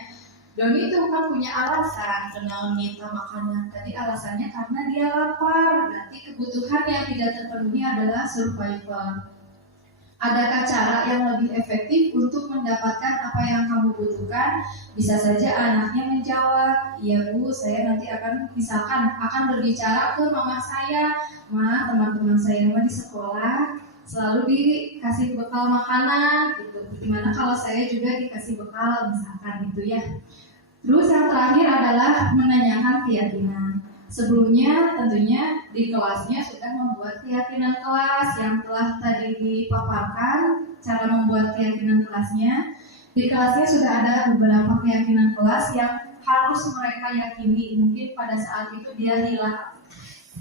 Doni itu kan punya alasan kenal minta makanan. Tadi alasannya karena dia lapar. Berarti kebutuhan yang tidak terpenuhi adalah survival. Adakah cara yang lebih efektif untuk mendapatkan apa yang kamu butuhkan? Bisa saja anaknya menjawab, iya Bu, saya nanti akan berbicara ke mama saya. Ma, teman-teman saya di sekolah selalu dikasih bekal makanan gitu. Gimana kalau saya juga dikasih bekal misalkan gitu ya. Terus yang terakhir adalah menanyakan keyakinan. Sebelumnya tentunya di kelasnya sudah membuat keyakinan kelas yang telah tadi dipaparkan cara membuat keyakinan kelasnya. Di kelasnya sudah ada beberapa keyakinan kelas yang harus mereka yakini. Mungkin pada saat itu dia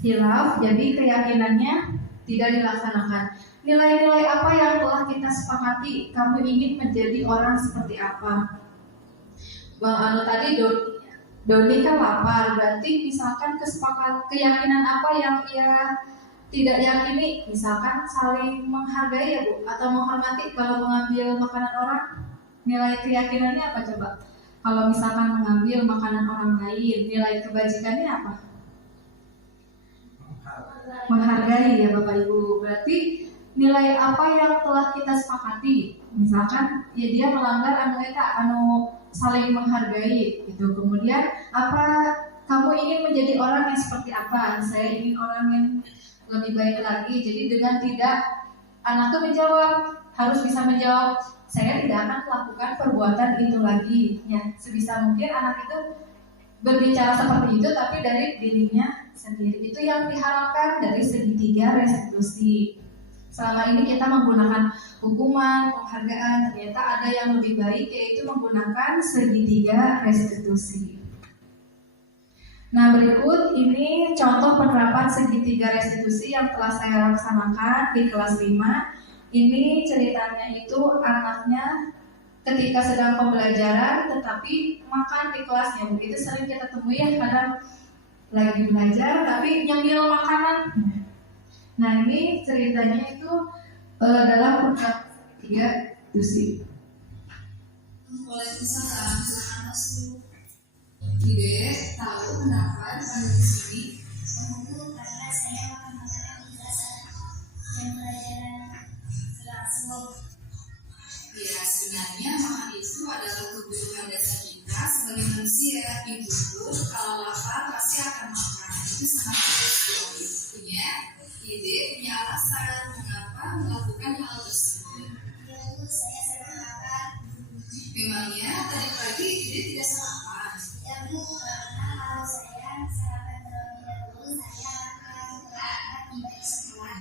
hilaf, jadi keyakinannya tidak dilaksanakan. Nilai-nilai apa yang telah kita sepakati? Kamu ingin menjadi orang seperti apa? Bang Anu tadi Doni kan lapar, berarti misalkan keyakinan apa yang ia tidak yakini, misalkan saling menghargai ya Bu, atau menghormati kalau mengambil makanan orang, nilai keyakinannya apa coba? Kalau misalkan mengambil makanan orang lain, nilai kebajikannya apa? Menghargai ya Bapak Ibu. Berarti nilai apa yang telah kita sepakati? Misalkan ya dia melanggar anu saling menghargai gitu. Kemudian apa kamu ingin menjadi orang yang seperti apa? Saya ingin orang yang lebih baik lagi. Jadi dengan tidak anak itu harus bisa menjawab, saya tidak akan melakukan perbuatan itu lagi. Ya, sebisa mungkin anak itu berbicara seperti itu tapi dari dirinya sendiri. Itu yang diharapkan dari segitiga restitusi. Selama ini kita menggunakan hukuman, penghargaan, ternyata ada yang lebih baik, yaitu menggunakan segitiga restitusi. Nah, berikut ini contoh penerapan segitiga restitusi yang telah saya laksanakan di kelas 5. Ini ceritanya itu anaknya ketika sedang pembelajaran tetapi makan di kelasnya. Begitu sering kita temui ya, kadang lagi belajar tapi nyemil makanan. Nah, ini ceritanya itu dalam program segitiga restitusi. Waalaikumsalam. Silakan Mas Guru. Ide tahu kenapa pada di sini? Karena saya makan makanan di kelas dan pelajaran berlangsung. Ya, sebenarnya makan itu adalah kebutuhan dasar kita sebagai manusia. Ibu kalau lapar pasti akan makan. Itu sangat manusiawi. Punya alasan mengapa melakukan hal tersebut. Ya Bu, saya sering makan. Memangnya tadi pagi Ide tidak sarapan? Ya Bu, karena kalau saya sarapan terlebih dahulu, saya akan terlambat tiba di sekolah.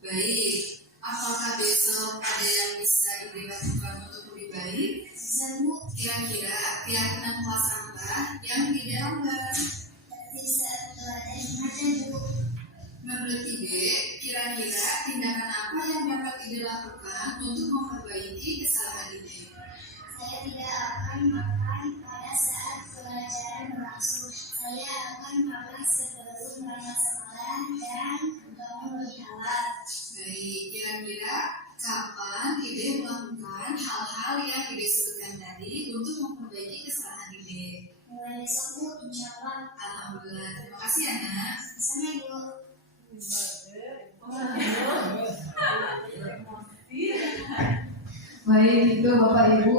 Baik, apakah besok ada yang bisa Ide lakukan untuk lebih baik? Bisa Bu. Kira-kira keyakinan kelas apa yang Ide langgar? Bisa belajar aja Bu. Menurut Ide, kira-kira tindakan apa yang dapat Ide lakukan untuk memperbaiki kesalahan Ide? Saya tidak akan makan pada saat pelajaran berlangsung. Saya akan makan sebelum berangkat sekolah dan bangun lebih awal. Baik, kira-kira kapan Ide melakukan hal-hal yang Ide sebutkan tadi untuk memperbaiki kesalahan Ide? Mulai besok Bu, insya Allah. Alhamdulillah, terima kasih anak. Sana Bu. Baik, itu Bapak Ibu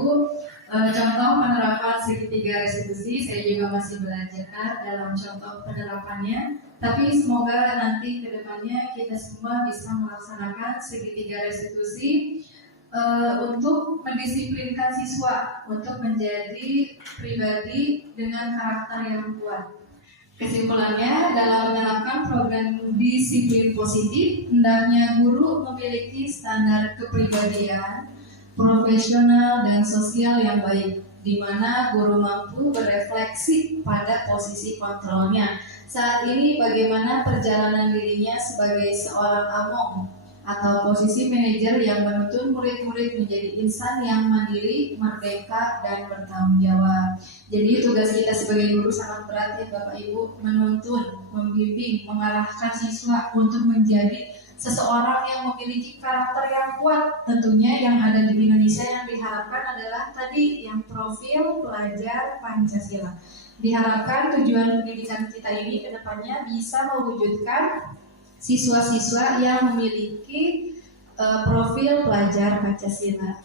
contoh penerapan segitiga restitusi. Saya juga masih belajar dalam contoh penerapannya. Tapi semoga nanti ke depannya kita semua bisa melaksanakan segitiga restitusi untuk mendisiplinkan siswa untuk menjadi pribadi dengan karakter yang kuat. Kesimpulannya, dalam menerapkan program disiplin positif, hendaknya guru memiliki standar kepribadian, profesional, dan sosial yang baik. di mana guru mampu berefleksi pada posisi kontrolnya. Saat ini bagaimana perjalanan dirinya sebagai seorang among atau posisi manajer yang menuntun murid-murid menjadi insan yang mandiri, merdeka, dan bertanggung jawab. Jadi tugas kita sebagai guru sangat berat ya Bapak Ibu, menuntun, membimbing, mengarahkan siswa untuk menjadi seseorang yang memiliki karakter yang kuat. Tentunya yang ada di Indonesia yang diharapkan adalah tadi yang profil pelajar Pancasila. Diharapkan tujuan pendidikan kita ini ke depannya bisa mewujudkan siswa-siswa yang memiliki profil pelajar Pancasila.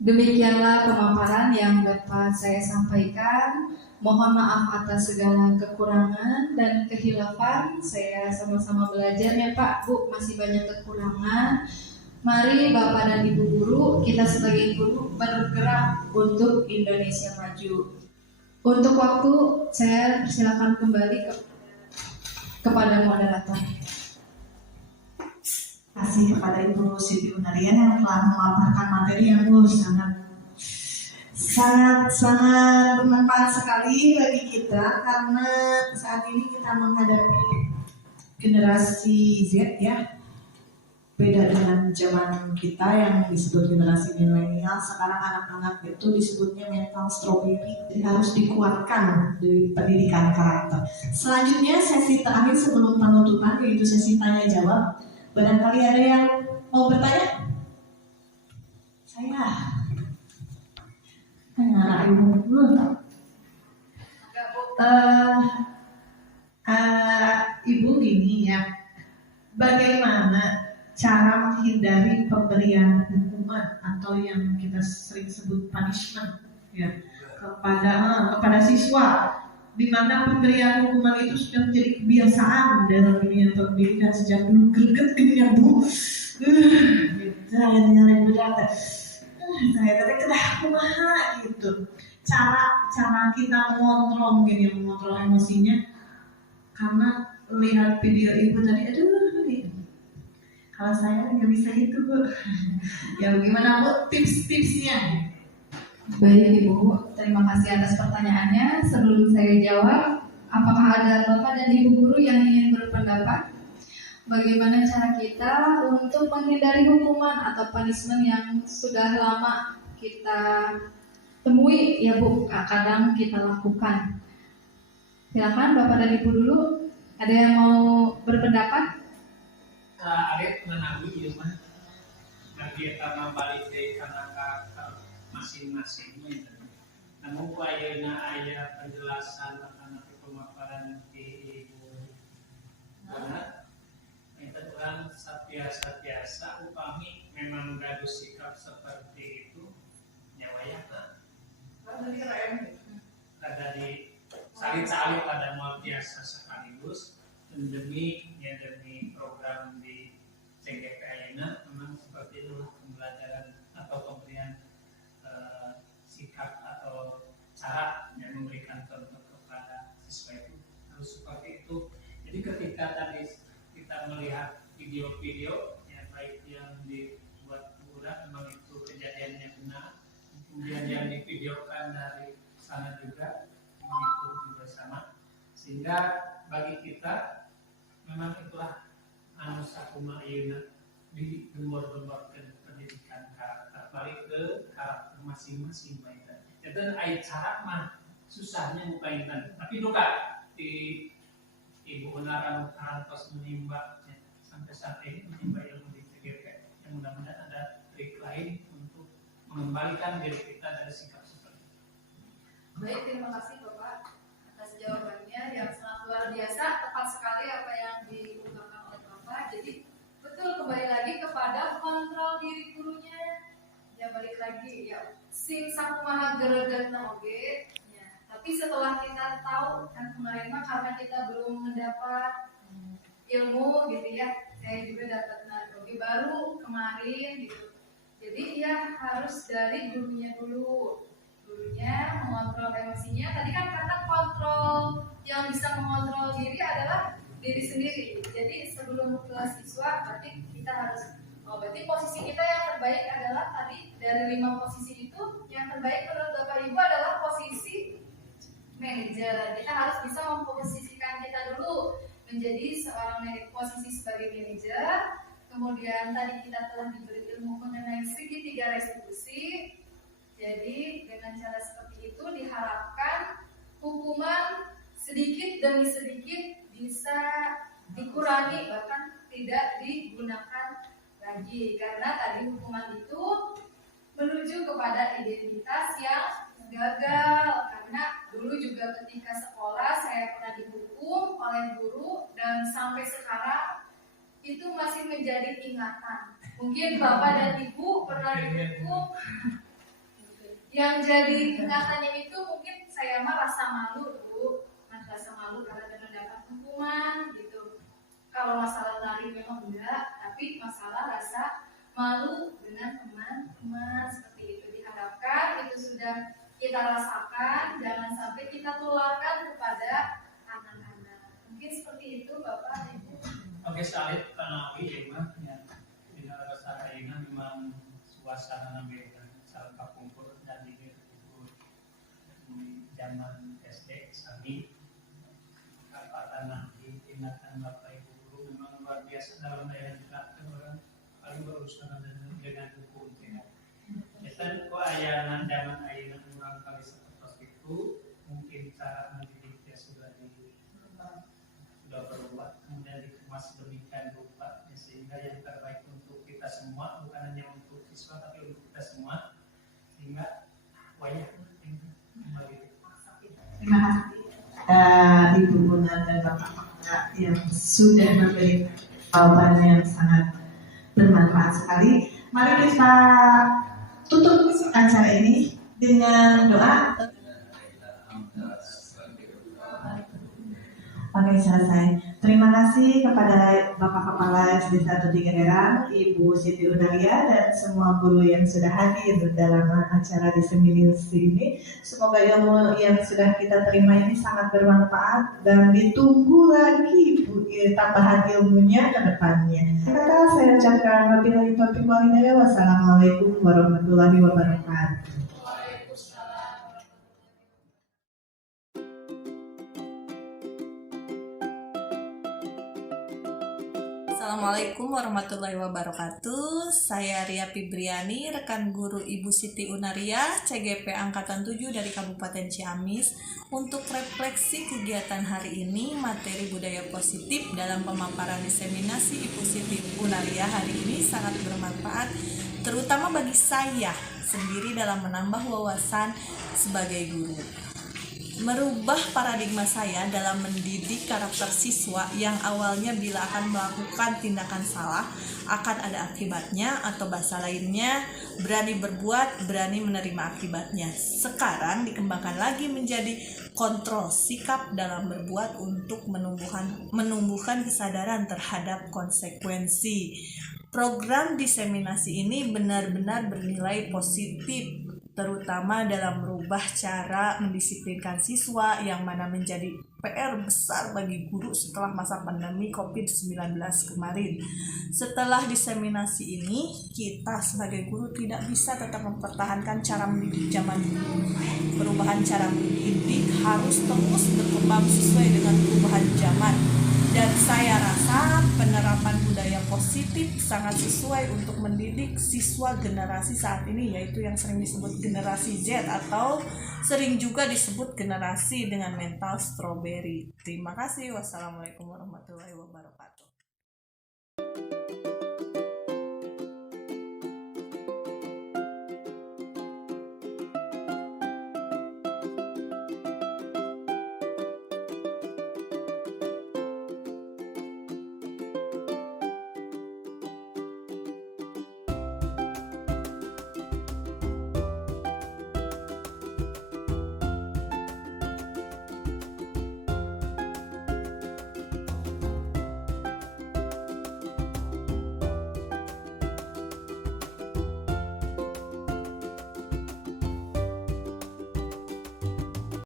Demikianlah pemaparan yang dapat saya sampaikan. Mohon maaf atas segala kekurangan dan kehilafan. Saya sama-sama belajar ya Pak, Bu, masih banyak kekurangan. Mari Bapak dan Ibu guru, kita sebagai guru bergerak untuk Indonesia maju. Untuk waktu, saya persilakan kembali kepada moderator. Terima kasih kepada Ibu Siti Unarian yang telah memaparkan materi yang sangat bermanfaat sekali bagi kita, karena saat ini kita menghadapi generasi Z ya, beda dengan zaman kita yang disebut generasi milenial. Sekarang anak-anak itu disebutnya mental strawberry, jadi harus dikuatkan dari pendidikan karakter. Selanjutnya sesi terakhir sebelum penutupan, yaitu sesi tanya jawab. Barangkali ada yang mau bertanya? Saya Ibu dulu. Ibu gini ya, bagaimana cara menghindari pemberian hukuman atau yang kita sering sebut punishment ya kepada siswa, di mana pemberian hukuman itu sudah menjadi kebiasaan dalam dunia pendidikan sejak dulu. Greget gini ya Bu, saya berat, saya kena kumaha gitu. Cara kita mengontrol, mungkin yang mengontrol emosinya, karena lihat video Ibu tadi, kalau saya nggak bisa itu Bu. Ya gimana Bu tips-tipsnya? Baik Ibu, terima kasih atas pertanyaannya. Sebelum saya jawab, apakah ada Bapak dan Ibu guru yang ingin berpendapat? Bagaimana cara kita untuk menghindari hukuman atau punishment yang sudah lama kita temui ya Bu, kadang kita lakukan. Silakan Bapak dan Ibu dulu, ada yang mau berpendapat? Arif menawi ya mah bagi karena balik dari karena karakter masing-masing. Namun ayeuna aya penjelasan tentang pemaparan di Ibu karena itu orang biasa upami memang gaduh sikap seperti itu nyawayana dari rem ada di salin-salin pada mau biasa sekaligus demi program di CGP Ayeuna memang seperti itulah pembelajaran atau pemberian sikap atau cara yang memberikan contoh kepada siswa itu harus seperti itu. Jadi ketika tadi kita melihat video-video yang baik yang dibuat bulan memang itu kejadiannya benar, kemudian yang divideokan dari sana juga memang itu juga sama, sehingga bagi kita memang itulah anu sakuma ayeuna di gembor-gemborkeun pendidikan karakter, balik ke karakter masing-masing baiknya. Jadi aya cara mah susahnya mukaintan, tapi duka di Ibu Unaran karantos menimba ya, sampai saat ini menimba ilmu di TGP yang mudah-mudahan ada trik lain untuk mengembalikan diri kita dari sikap seperti itu. Baik, terima kasih Bapak atas jawabannya yang sangat luar biasa, tepat sekali apa yang diungkapkan oleh Bapak. Jadi betul, kembali lagi kepada kontrol diri gurunya. Ya balik lagi ya sing sakumaha geregetna oge ya. Tapi setelah kita tahu kan kemarin mah karena kita belum mendapat ilmu gitu ya. Saya juga dapat oge baru kemarin gitu. Jadi ya harus dari gurunya dulu. Gurunya mengontrol emosinya. Tadi kan karena kontrol yang bisa mengontrol diri adalah diri sendiri. Jadi sebelum ke siswa berarti kita harus Oh, berarti posisi kita yang terbaik adalah tadi dari 5 posisi itu yang terbaik menurut Bapak Ibu adalah posisi manajer. Kita harus bisa memposisikan kita dulu menjadi seorang posisi sebagai manajer. Kemudian tadi kita telah diberi ilmu mengenai segitiga restitusi. Jadi dengan cara seperti itu diharapkan hukuman sedikit demi sedikit bisa dikurangi, bahkan tidak digunakan lagi, karena tadi hukuman itu menuju kepada identitas yang gagal. Karena dulu juga ketika sekolah saya pernah dihukum oleh guru dan sampai sekarang itu masih menjadi ingatan. Mungkin Bapak dan Ibu pernah dihukum, yang jadi ingatannya itu mungkin saya mah rasa malu Bu, rasa malu karena mendapat hukuman gitu. Kalau masalah lari memang enggak, tapi masalah rasa malu dengan teman-teman seperti itu. Diharapkan itu sudah kita rasakan, jangan sampai kita tularkan kepada anak-anak. Mungkin seperti itu Bapak Ibu. Oke, sekali karena mah ya tidak rasa ini memang suasana beda saat kumpul dan di zaman SD kami kata nanti ingatan Bapak Ibu guru memang luar biasa dalam daya jelaskan orang paling berusaha dengan hukum tidak. Kita kok ayanan zaman ayanan kurang kali seperti itu mungkin cara mendidiknya sudah berubah, kemudian dikemas demikian rupa sehingga yang terbaik untuk kita semua, bukan hanya untuk siswa tapi untuk kita semua, sehingga wajah kembali. Terima kasih Ibu Gunan dan Bapak yang sudah memberi jawaban yang sangat bermanfaat sekali. Mari kita tutup acara ini dengan doa. Oke, selesai. Terima kasih kepada Bapak Kepala SD 1 Tigaheran, Ibu Siti Unaria, dan semua guru yang sudah hadir dalam acara diseminasi ini. Semoga ilmu yang sudah kita terima ini sangat bermanfaat dan ditunggu lagi tambahan ilmunya ke depannya. Saya ucapkan wabillahi taufiq wal hidayah. Wassalamualaikum warahmatullahi wabarakatuh. Assalamualaikum warahmatullahi wabarakatuh. Saya Ria Pibriani, rekan guru Ibu Siti Unaria, CGP Angkatan 7 dari Kabupaten Ciamis. Untuk refleksi kegiatan hari ini, materi budaya positif dalam pemaparan diseminasi Ibu Siti Unaria hari ini sangat bermanfaat, terutama bagi saya sendiri dalam menambah wawasan sebagai guru. Merubah paradigma saya dalam mendidik karakter siswa yang awalnya bila akan melakukan tindakan salah akan ada akibatnya, atau bahasa lainnya berani berbuat, berani menerima akibatnya. Sekarang dikembangkan lagi menjadi kontrol sikap dalam berbuat untuk menumbuhkan kesadaran terhadap konsekuensi. Program diseminasi ini benar-benar bernilai positif, terutama dalam merubah cara mendisiplinkan siswa yang mana menjadi PR besar bagi guru setelah masa pandemi COVID-19 kemarin. Setelah diseminasi ini, kita sebagai guru tidak bisa tetap mempertahankan cara mendidik zaman dulu. Perubahan cara mendidik harus terus berkembang sesuai dengan perubahan zaman. Dan saya rasa penerapan budaya positif sangat sesuai untuk mendidik siswa generasi saat ini, yaitu yang sering disebut generasi Z atau sering juga disebut generasi dengan mental strawberry. Terima kasih. Wassalamualaikum warahmatullahi wabarakatuh.